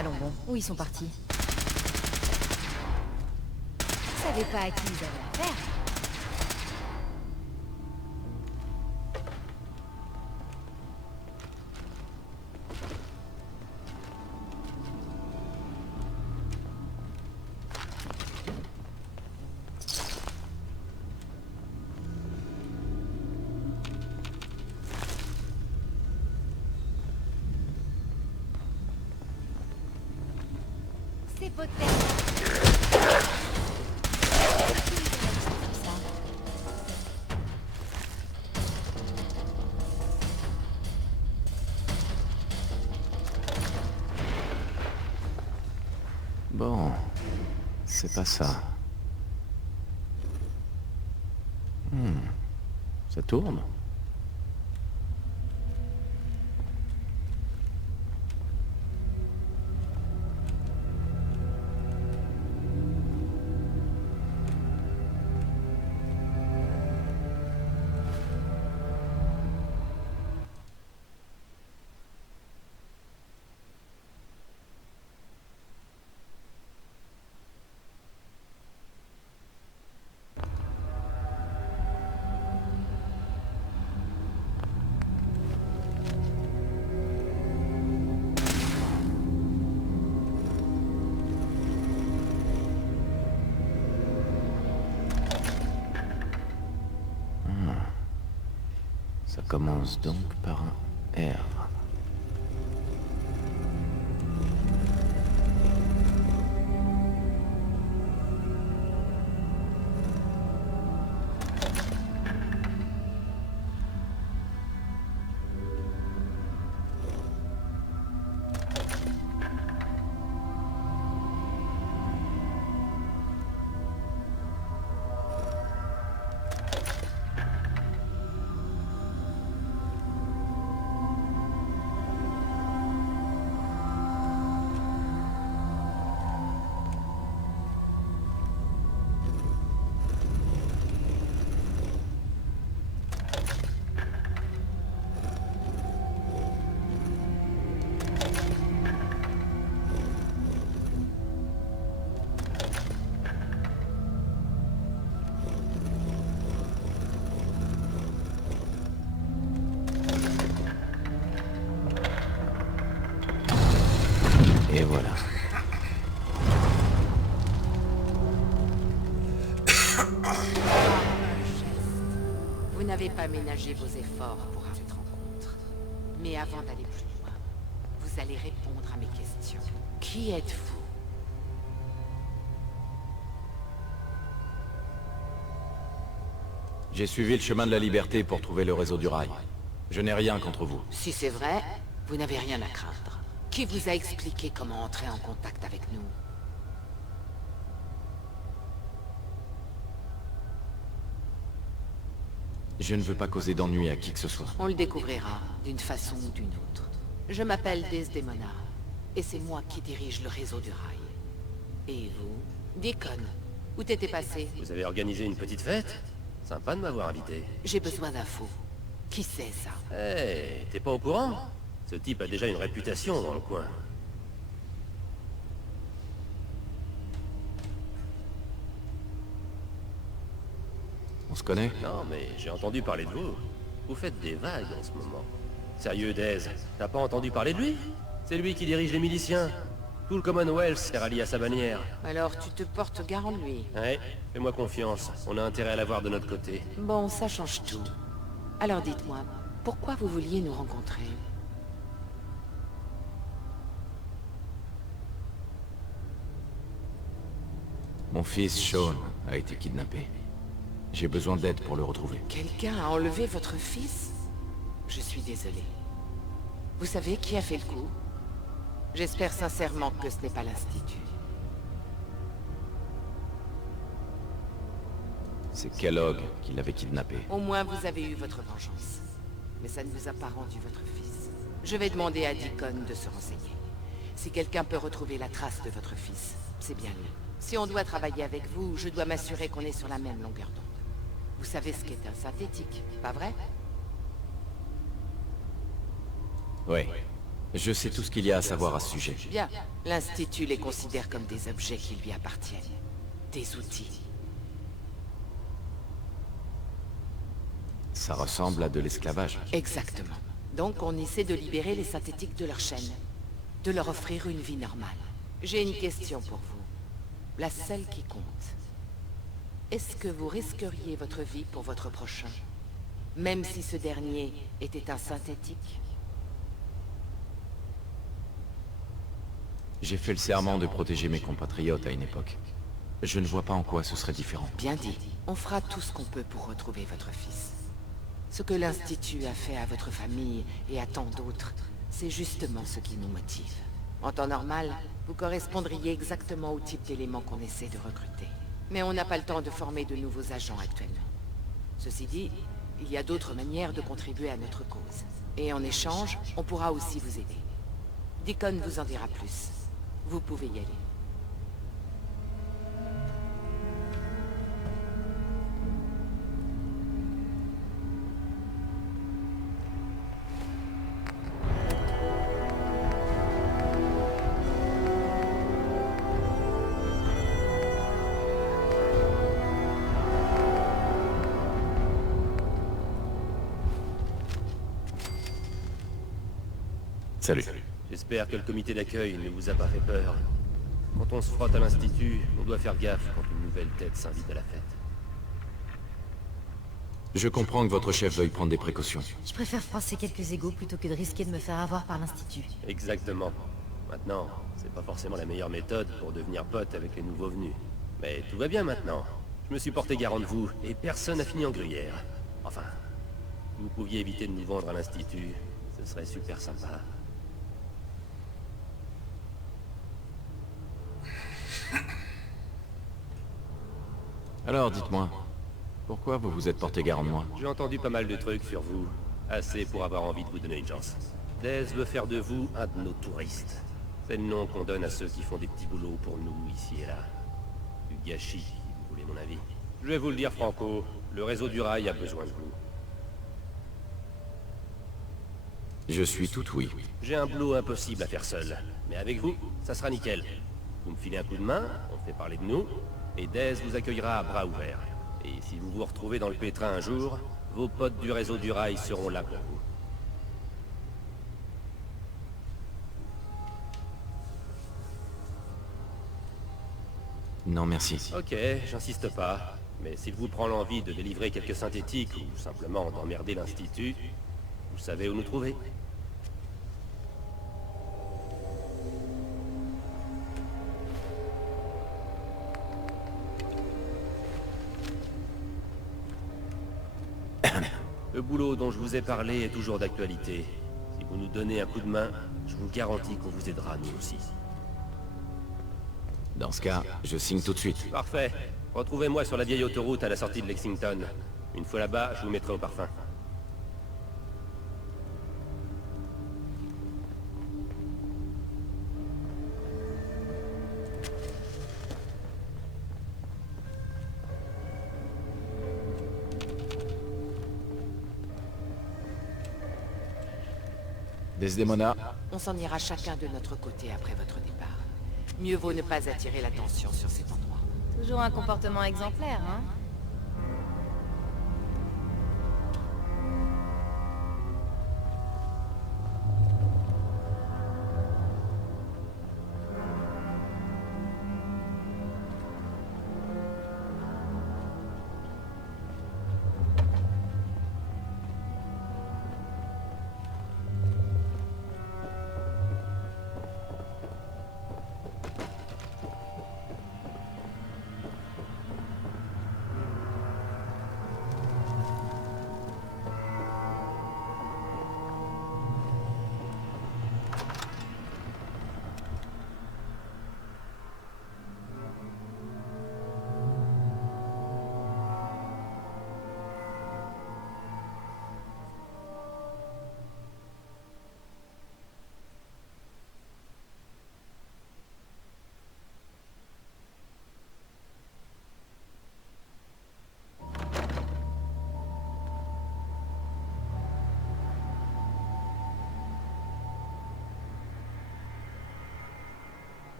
Allons bon, où ils sont partis? Je savais pas à qui ils avaient affaire. C'est peut-être... Bon, c'est pas ça. Ça tourne. Ça commence donc par un R. Et voilà. Vous n'avez pas ménagé vos efforts pour cette rencontre. Mais avant d'aller plus loin, vous allez répondre à mes questions. Qui êtes-vous? J'ai suivi le chemin de la liberté pour trouver le réseau du rail. Je n'ai rien contre vous. Si c'est vrai, vous n'avez rien à craindre. Qui vous a expliqué comment entrer en contact avec nous? Je ne veux pas causer d'ennui à qui que ce soit. On le découvrira, d'une façon ou d'une autre. Je m'appelle Desdemona, et c'est moi qui dirige le réseau du rail. Et vous? Deacon, où t'étais passé? Vous avez organisé une petite fête? Sympa de m'avoir invité. J'ai besoin d'infos. Qui c'est ça? Hé, t'es pas au courant? Ce type a déjà une réputation dans le coin. On se connaît? Non, mais j'ai entendu parler de vous. Vous faites des vagues en ce moment. Sérieux, Dez, t'as pas entendu parler de lui? C'est lui qui dirige les miliciens. Tout le Commonwealth s'est rallié à sa bannière. Alors tu te portes garant de lui? Ouais, fais-moi confiance. On a intérêt à l'avoir de notre côté. Bon, ça change tout. Alors dites-moi, pourquoi vous vouliez nous rencontrer? Mon fils, Sean, a été kidnappé. J'ai besoin d'aide pour le retrouver. Quelqu'un a enlevé votre fils? Je suis désolé. Vous savez qui a fait le coup? J'espère sincèrement que ce n'est pas l'Institut. C'est Kellogg qui l'avait kidnappé. Au moins vous avez eu votre vengeance. Mais ça ne vous a pas rendu votre fils. Je vais demander à Deacon de se renseigner. Si quelqu'un peut retrouver la trace de votre fils, c'est bien lui. Si on doit travailler avec vous, je dois m'assurer qu'on est sur la même longueur d'onde. Vous savez ce qu'est un synthétique, pas vrai? Oui. Je sais tout ce qu'il y a à savoir à ce sujet. Bien. L'Institut les considère comme des objets qui lui appartiennent. Des outils. Ça ressemble à de l'esclavage. Exactement. Donc on essaie de libérer les synthétiques de leur chaîne. De leur offrir une vie normale. J'ai une question pour vous. La seule qui compte. Est-ce que vous risqueriez votre vie pour votre prochain? Même si ce dernier était un synthétique? J'ai fait le serment de protéger mes compatriotes à une époque. Je ne vois pas en quoi ce serait différent. Bien dit. On fera tout ce qu'on peut pour retrouver votre fils. Ce que l'Institut a fait à votre famille et à tant d'autres, c'est justement ce qui nous motive. En temps normal, vous correspondriez exactement au type d'éléments qu'on essaie de recruter. Mais on n'a pas le temps de former de nouveaux agents actuellement. Ceci dit, il y a d'autres manières de contribuer à notre cause. Et en échange, on pourra aussi vous aider. Deacon vous en dira plus. Vous pouvez y aller. Salut. J'espère que le comité d'accueil ne vous a pas fait peur. Quand on se frotte à l'Institut, on doit faire gaffe quand une nouvelle tête s'invite à la fête. Je comprends que votre chef veuille prendre des précautions. Je préfère froisser quelques égos plutôt que de risquer de me faire avoir par l'Institut. Exactement. Maintenant, c'est pas forcément la meilleure méthode pour devenir pote avec les nouveaux venus. Mais tout va bien maintenant. Je me suis porté garant de vous, et personne n'a fini en gruyère. Enfin, si vous pouviez éviter de nous vendre à l'Institut, ce serait super sympa. Alors, dites-moi, pourquoi vous vous êtes porté garant de moi? J'ai entendu pas mal de trucs sur vous. Assez pour avoir envie de vous donner une chance. Dez veut faire de vous un de nos touristes. C'est le nom qu'on donne à ceux qui font des petits boulots pour nous, ici et là. Du gâchis, si vous voulez mon avis. Je vais vous le dire franco, le réseau du rail a besoin de vous. Je suis tout oui. J'ai un boulot impossible à faire seul. Mais avec vous, ça sera nickel. Vous me filez un coup de main, on fait parler de nous, et Dez vous accueillera à bras ouverts. Et si vous vous retrouvez dans le pétrin un jour, vos potes du réseau du rail seront là pour vous. Non, merci. Ok, j'insiste pas. Mais s'il vous prend l'envie de délivrer quelques synthétiques ou simplement d'emmerder l'Institut, vous savez où nous trouver. Le boulot dont je vous ai parlé est toujours d'actualité. Si vous nous donnez un coup de main, je vous garantis qu'on vous aidera nous aussi. Dans ce cas, je signe tout de suite. Parfait. Retrouvez-moi sur la vieille autoroute à la sortie de Lexington. Une fois là-bas, je vous mettrai au parfum. Desdemona. On s'en ira chacun de notre côté après votre départ. Mieux vaut ne pas attirer l'attention sur cet endroit. Toujours un comportement exemplaire, hein?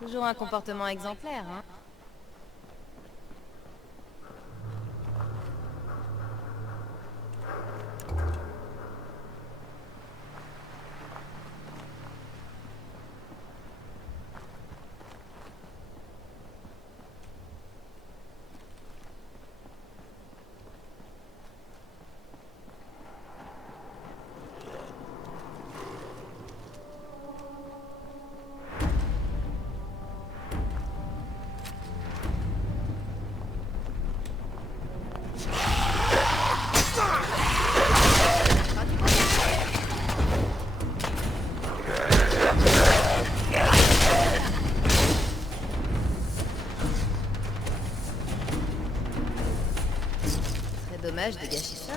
Toujours un comportement exemplaire, hein. Dommage de gâcher ça.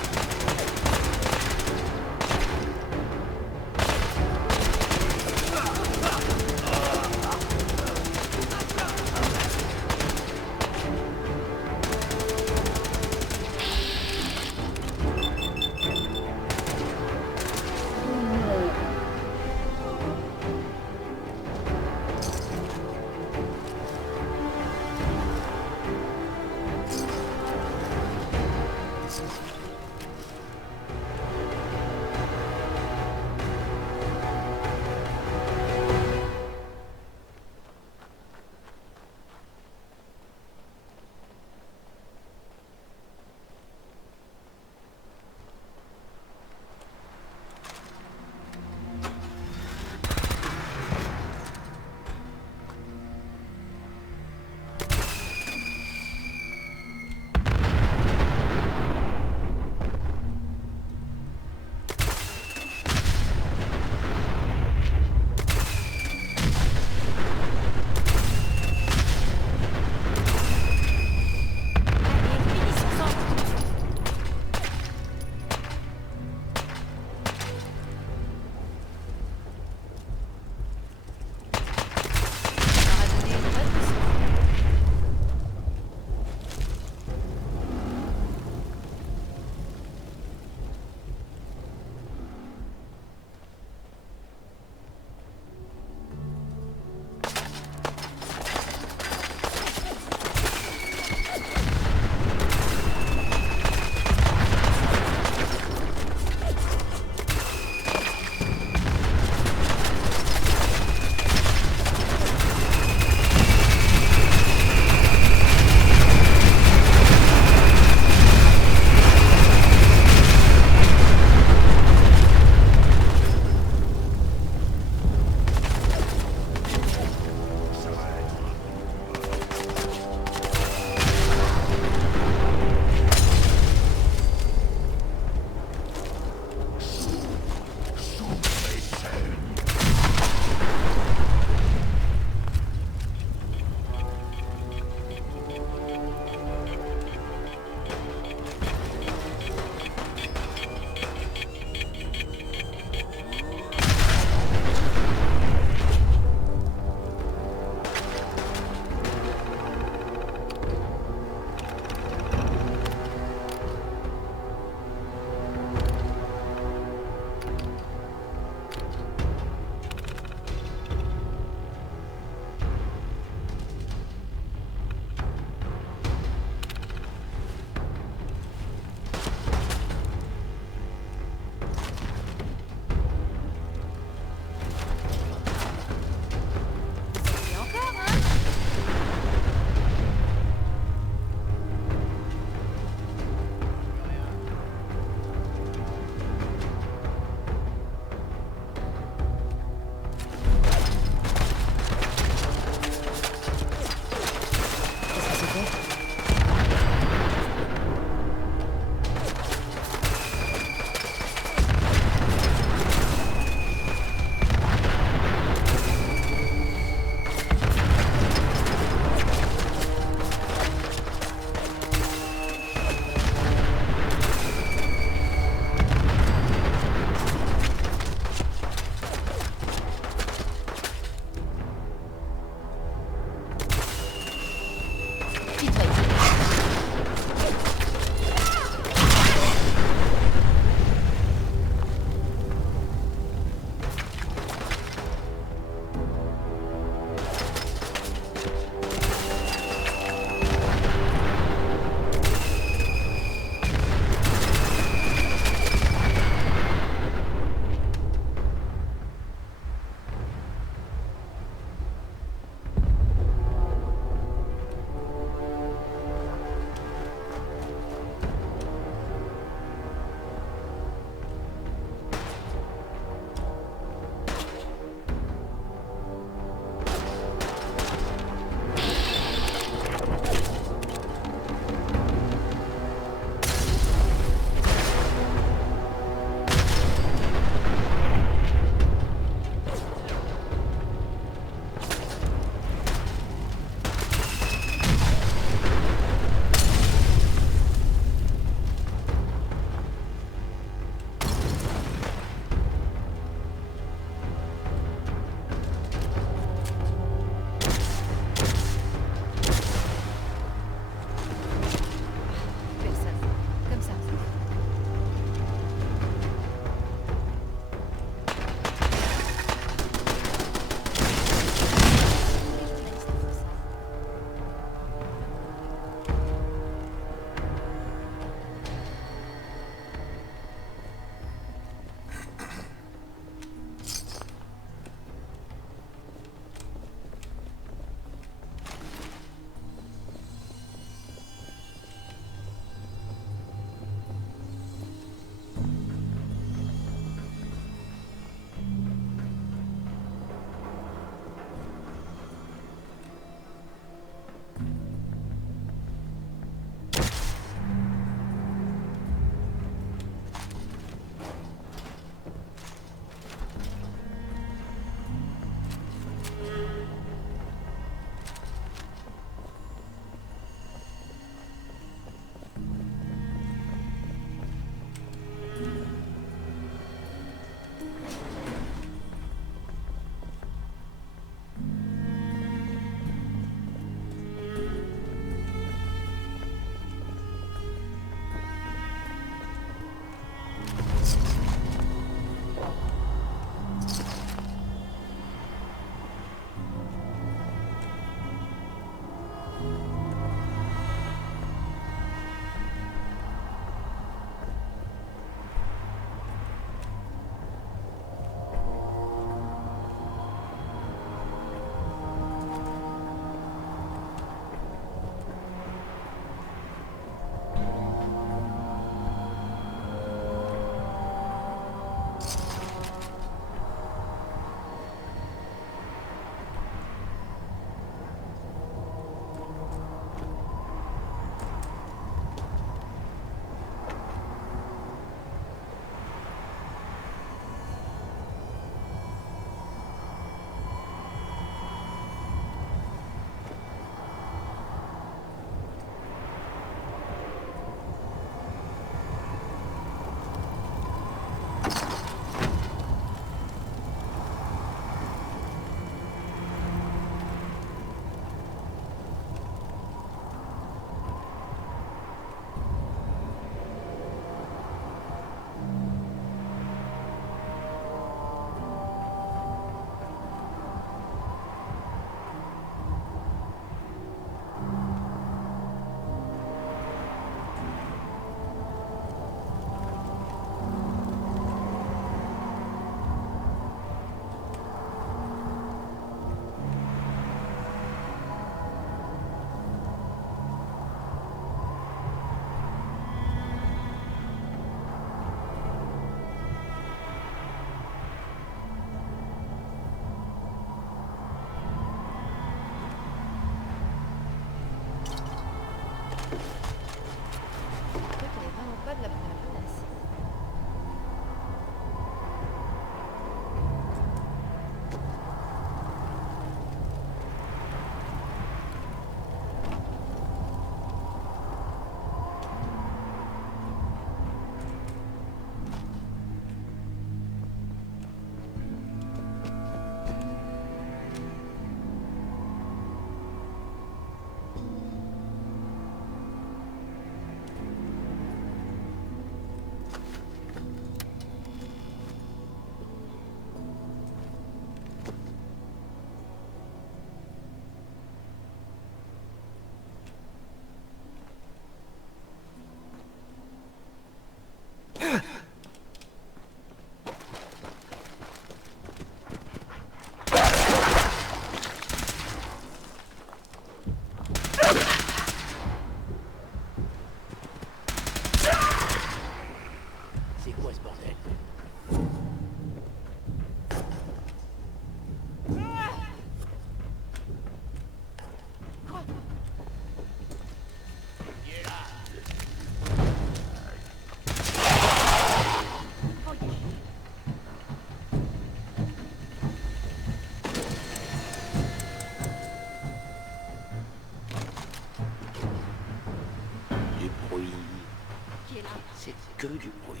que du bruit.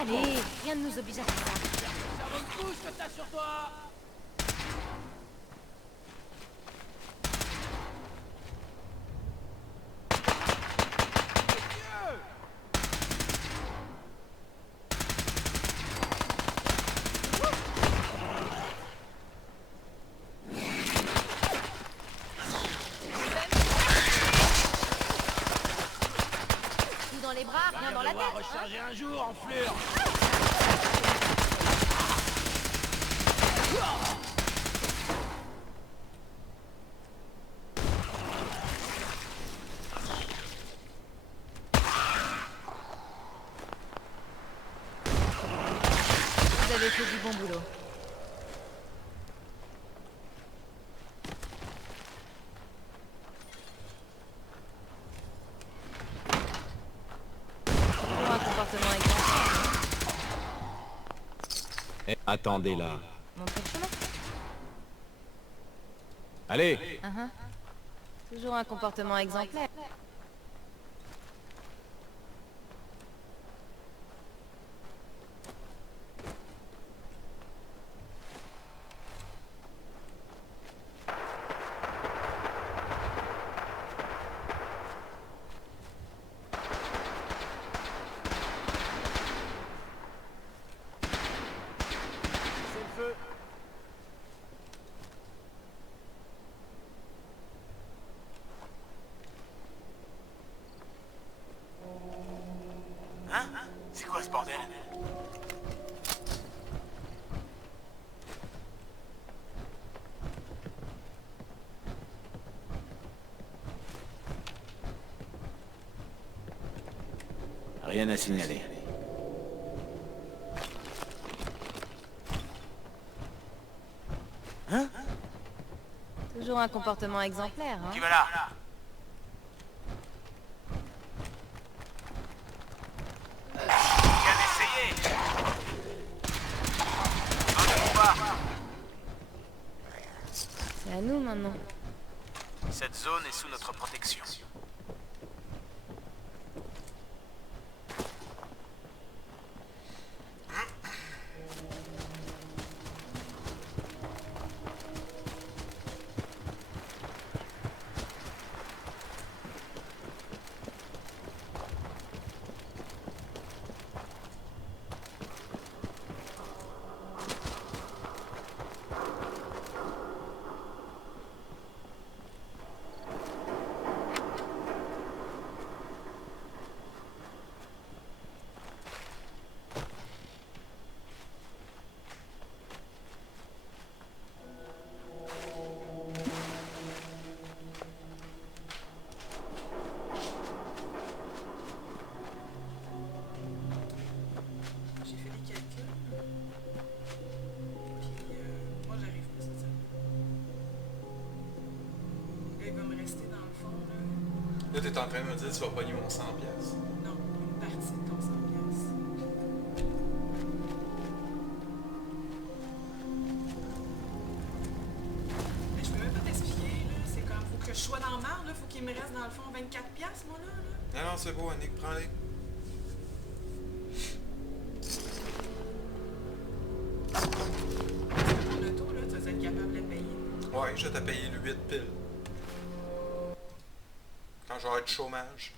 Allez, rien ne nous oblige à faire ça. Cerveau de couche que t'as sur toi. Dans les bras, rien dans la tête. Recharger un jour en fleur. Vous avez fait du bon boulot. Attendez là. Montrez le chemin. Allez. Toujours un comportement exemplaire. C'est quoi ce bordel? Rien à signaler. Toujours un comportement exemplaire, hein. Qui va là? maintenant? Cette zone est sous notre protection. Là, t'es en train de me dire que tu vas pogner mon 100$. Non, une partie de ton 100$. Mais je peux même pas t'expliquer, là. C'est comme, faut que je sois dans le marre, là. Faut qu'il me reste, dans le fond, 24$, moi, là. Non, c'est beau, Annick, prends-les. Ton auto, là, tu vas être capable de le payer. Ouais, je vais te payer le 8 piles. Quand j'aurai du chômage.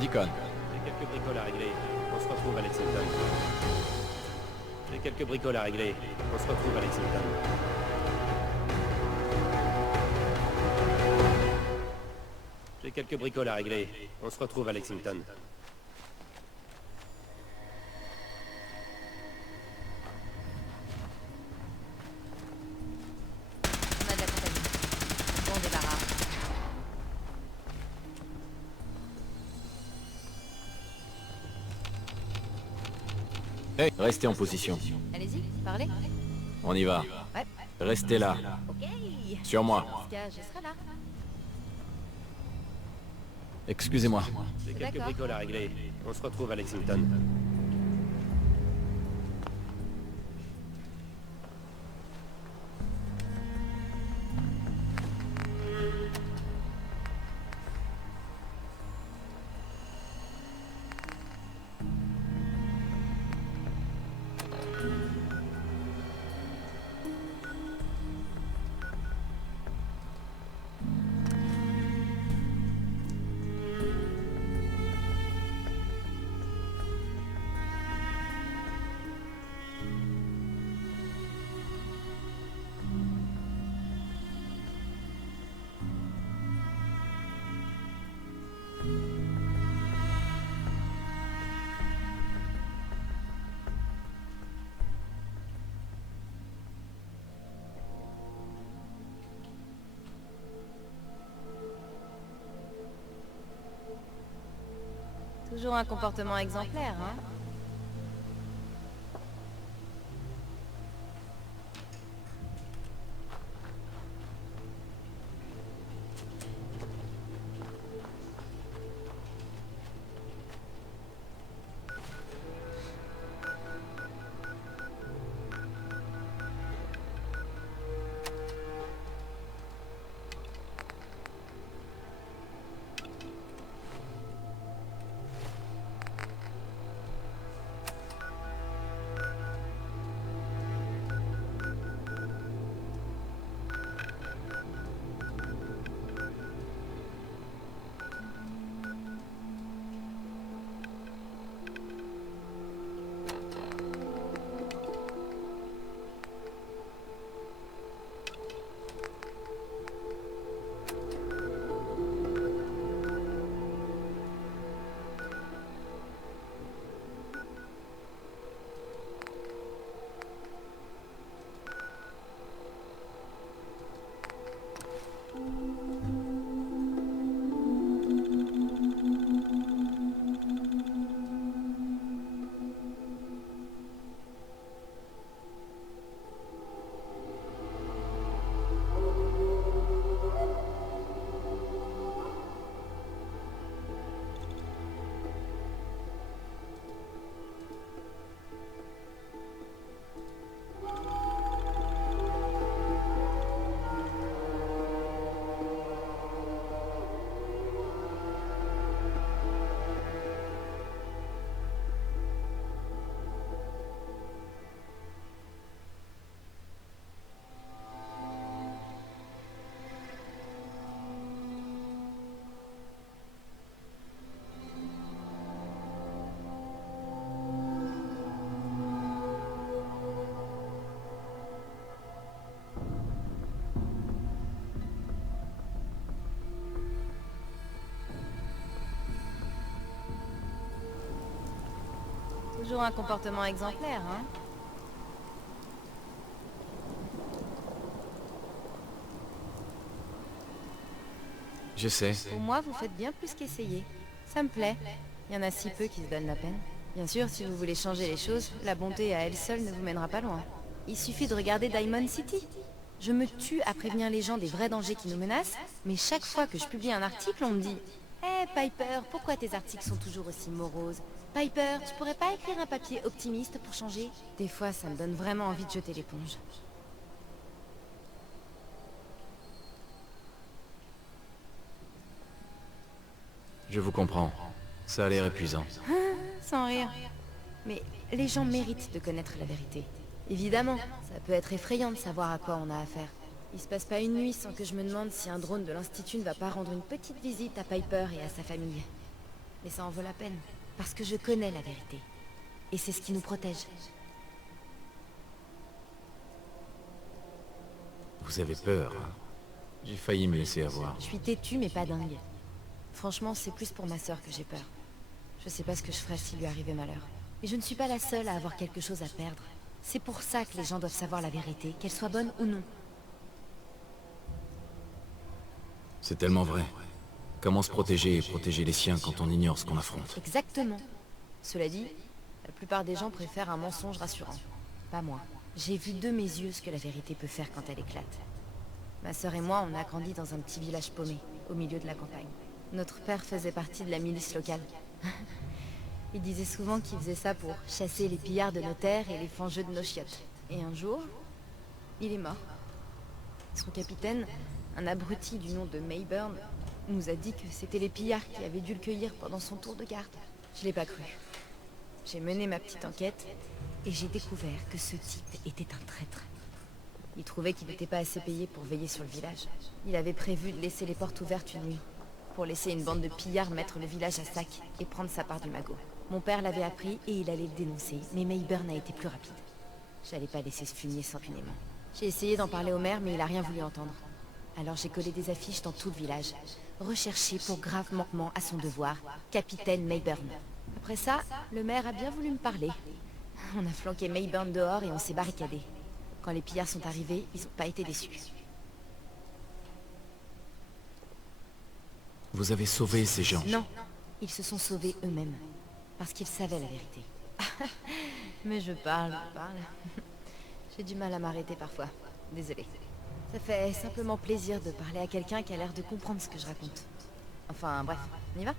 Deacon. J'ai quelques bricoles à régler. On se retrouve à Lexington. J'ai quelques bricoles à régler. On se retrouve à Lexington. J'ai quelques bricoles à régler. On se retrouve à Lexington. On a de la compagnie. Bon débarras. Hey, restez en position. Allez-y, parlez. On y va. Ouais. Restez là. Ok. Sur moi. En tout cas, je serai là. Excusez-moi. J'ai quelques D'accord. bricoles à régler. On se retrouve à Lexington. Toujours un comportement exemplaire, hein? Toujours un comportement exemplaire, hein? Je sais. Pour moi, vous faites bien plus qu'essayer. Ça me plaît. Il y en a si peu qui se donnent la peine. Bien sûr, si vous voulez changer les choses, la bonté à elle seule ne vous mènera pas loin. Il suffit de regarder Diamond City. Je me tue à prévenir les gens des vrais dangers qui nous menacent, mais chaque fois que je publie un article, on me dit « Hé, Piper, pourquoi tes articles sont toujours aussi moroses? Piper, tu pourrais pas écrire un papier optimiste pour changer ?» Des fois, ça me donne vraiment envie de jeter l'éponge. Je vous comprends. Ça a l'air épuisant. Ah, sans rire. Mais les gens méritent de connaître la vérité. Évidemment, ça peut être effrayant de savoir à quoi on a affaire. Il se passe pas une nuit sans que je me demande si un drone de l'Institut ne va pas rendre une petite visite à Piper et à sa famille. Mais ça en vaut la peine, parce que je connais la vérité. Et c'est ce qui nous protège. Vous avez peur, hein? J'ai failli me laisser avoir. Je suis têtue mais pas dingue. Franchement, c'est plus pour ma sœur que j'ai peur. Je sais pas ce que je ferais s'il lui arrivait malheur. Et je ne suis pas la seule à avoir quelque chose à perdre. C'est pour ça que les gens doivent savoir la vérité, qu'elle soit bonne ou non. C'est tellement vrai. Comment se protéger et protéger les siens quand on ignore ce qu'on affronte? Exactement. Cela dit, la plupart des gens préfèrent un mensonge rassurant. Pas moi. J'ai vu de mes yeux ce que la vérité peut faire quand elle éclate. Ma sœur et moi, on a grandi dans un petit village paumé, au milieu de la campagne. Notre père faisait partie de la milice locale. Il disait souvent qu'il faisait ça pour chasser les pillards de nos terres et les fangeux de nos chiottes. Et un jour, il est mort. Son capitaine, un abruti du nom de Mayburn, nous a dit que c'était les pillards qui avaient dû le cueillir pendant son tour de garde. Je l'ai pas cru. J'ai mené ma petite enquête et j'ai découvert que ce type était un traître. Il trouvait qu'il n'était pas assez payé pour veiller sur le village. Il avait prévu de laisser les portes ouvertes une nuit, pour laisser une bande de pillards mettre le village à sac et prendre sa part du magot. Mon père l'avait appris et il allait le dénoncer, mais Mayburn a été plus rapide. J'allais pas laisser se fumier sans impunément. J'ai essayé d'en parler au maire, mais il a rien voulu entendre. Alors j'ai collé des affiches dans tout le village. Recherché pour grave manquement à son devoir, Capitaine Mayburn. Après ça, le maire a bien voulu me parler. On a flanqué Mayburn dehors et on s'est barricadé. Quand les pillards sont arrivés, ils ont pas été déçus. Vous avez sauvé ces gens? Non. Ils se sont sauvés eux-mêmes, parce qu'ils savaient la vérité. Mais je parle. J'ai du mal à m'arrêter parfois. Désolée. Ça fait simplement plaisir de parler à quelqu'un qui a l'air de comprendre ce que je raconte. Enfin, bref, on y va?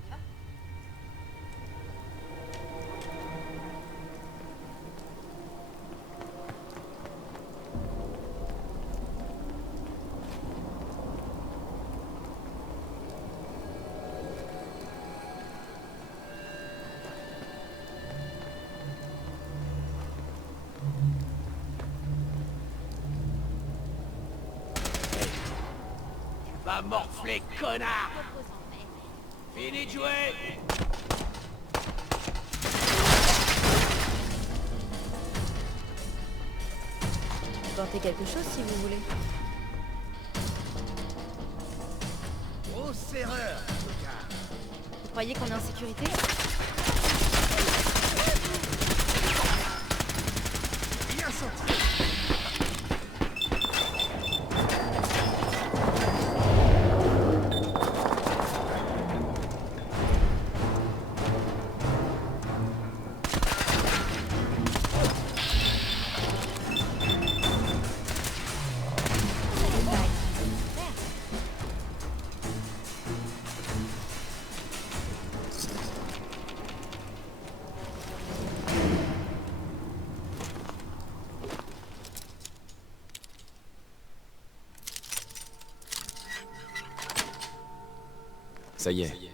Va morfler, connard! Fini de jouer! Portez quelque chose si vous voulez. Grosse erreur, Vous croyez qu'on est en sécurité? bien senti! Ça y est,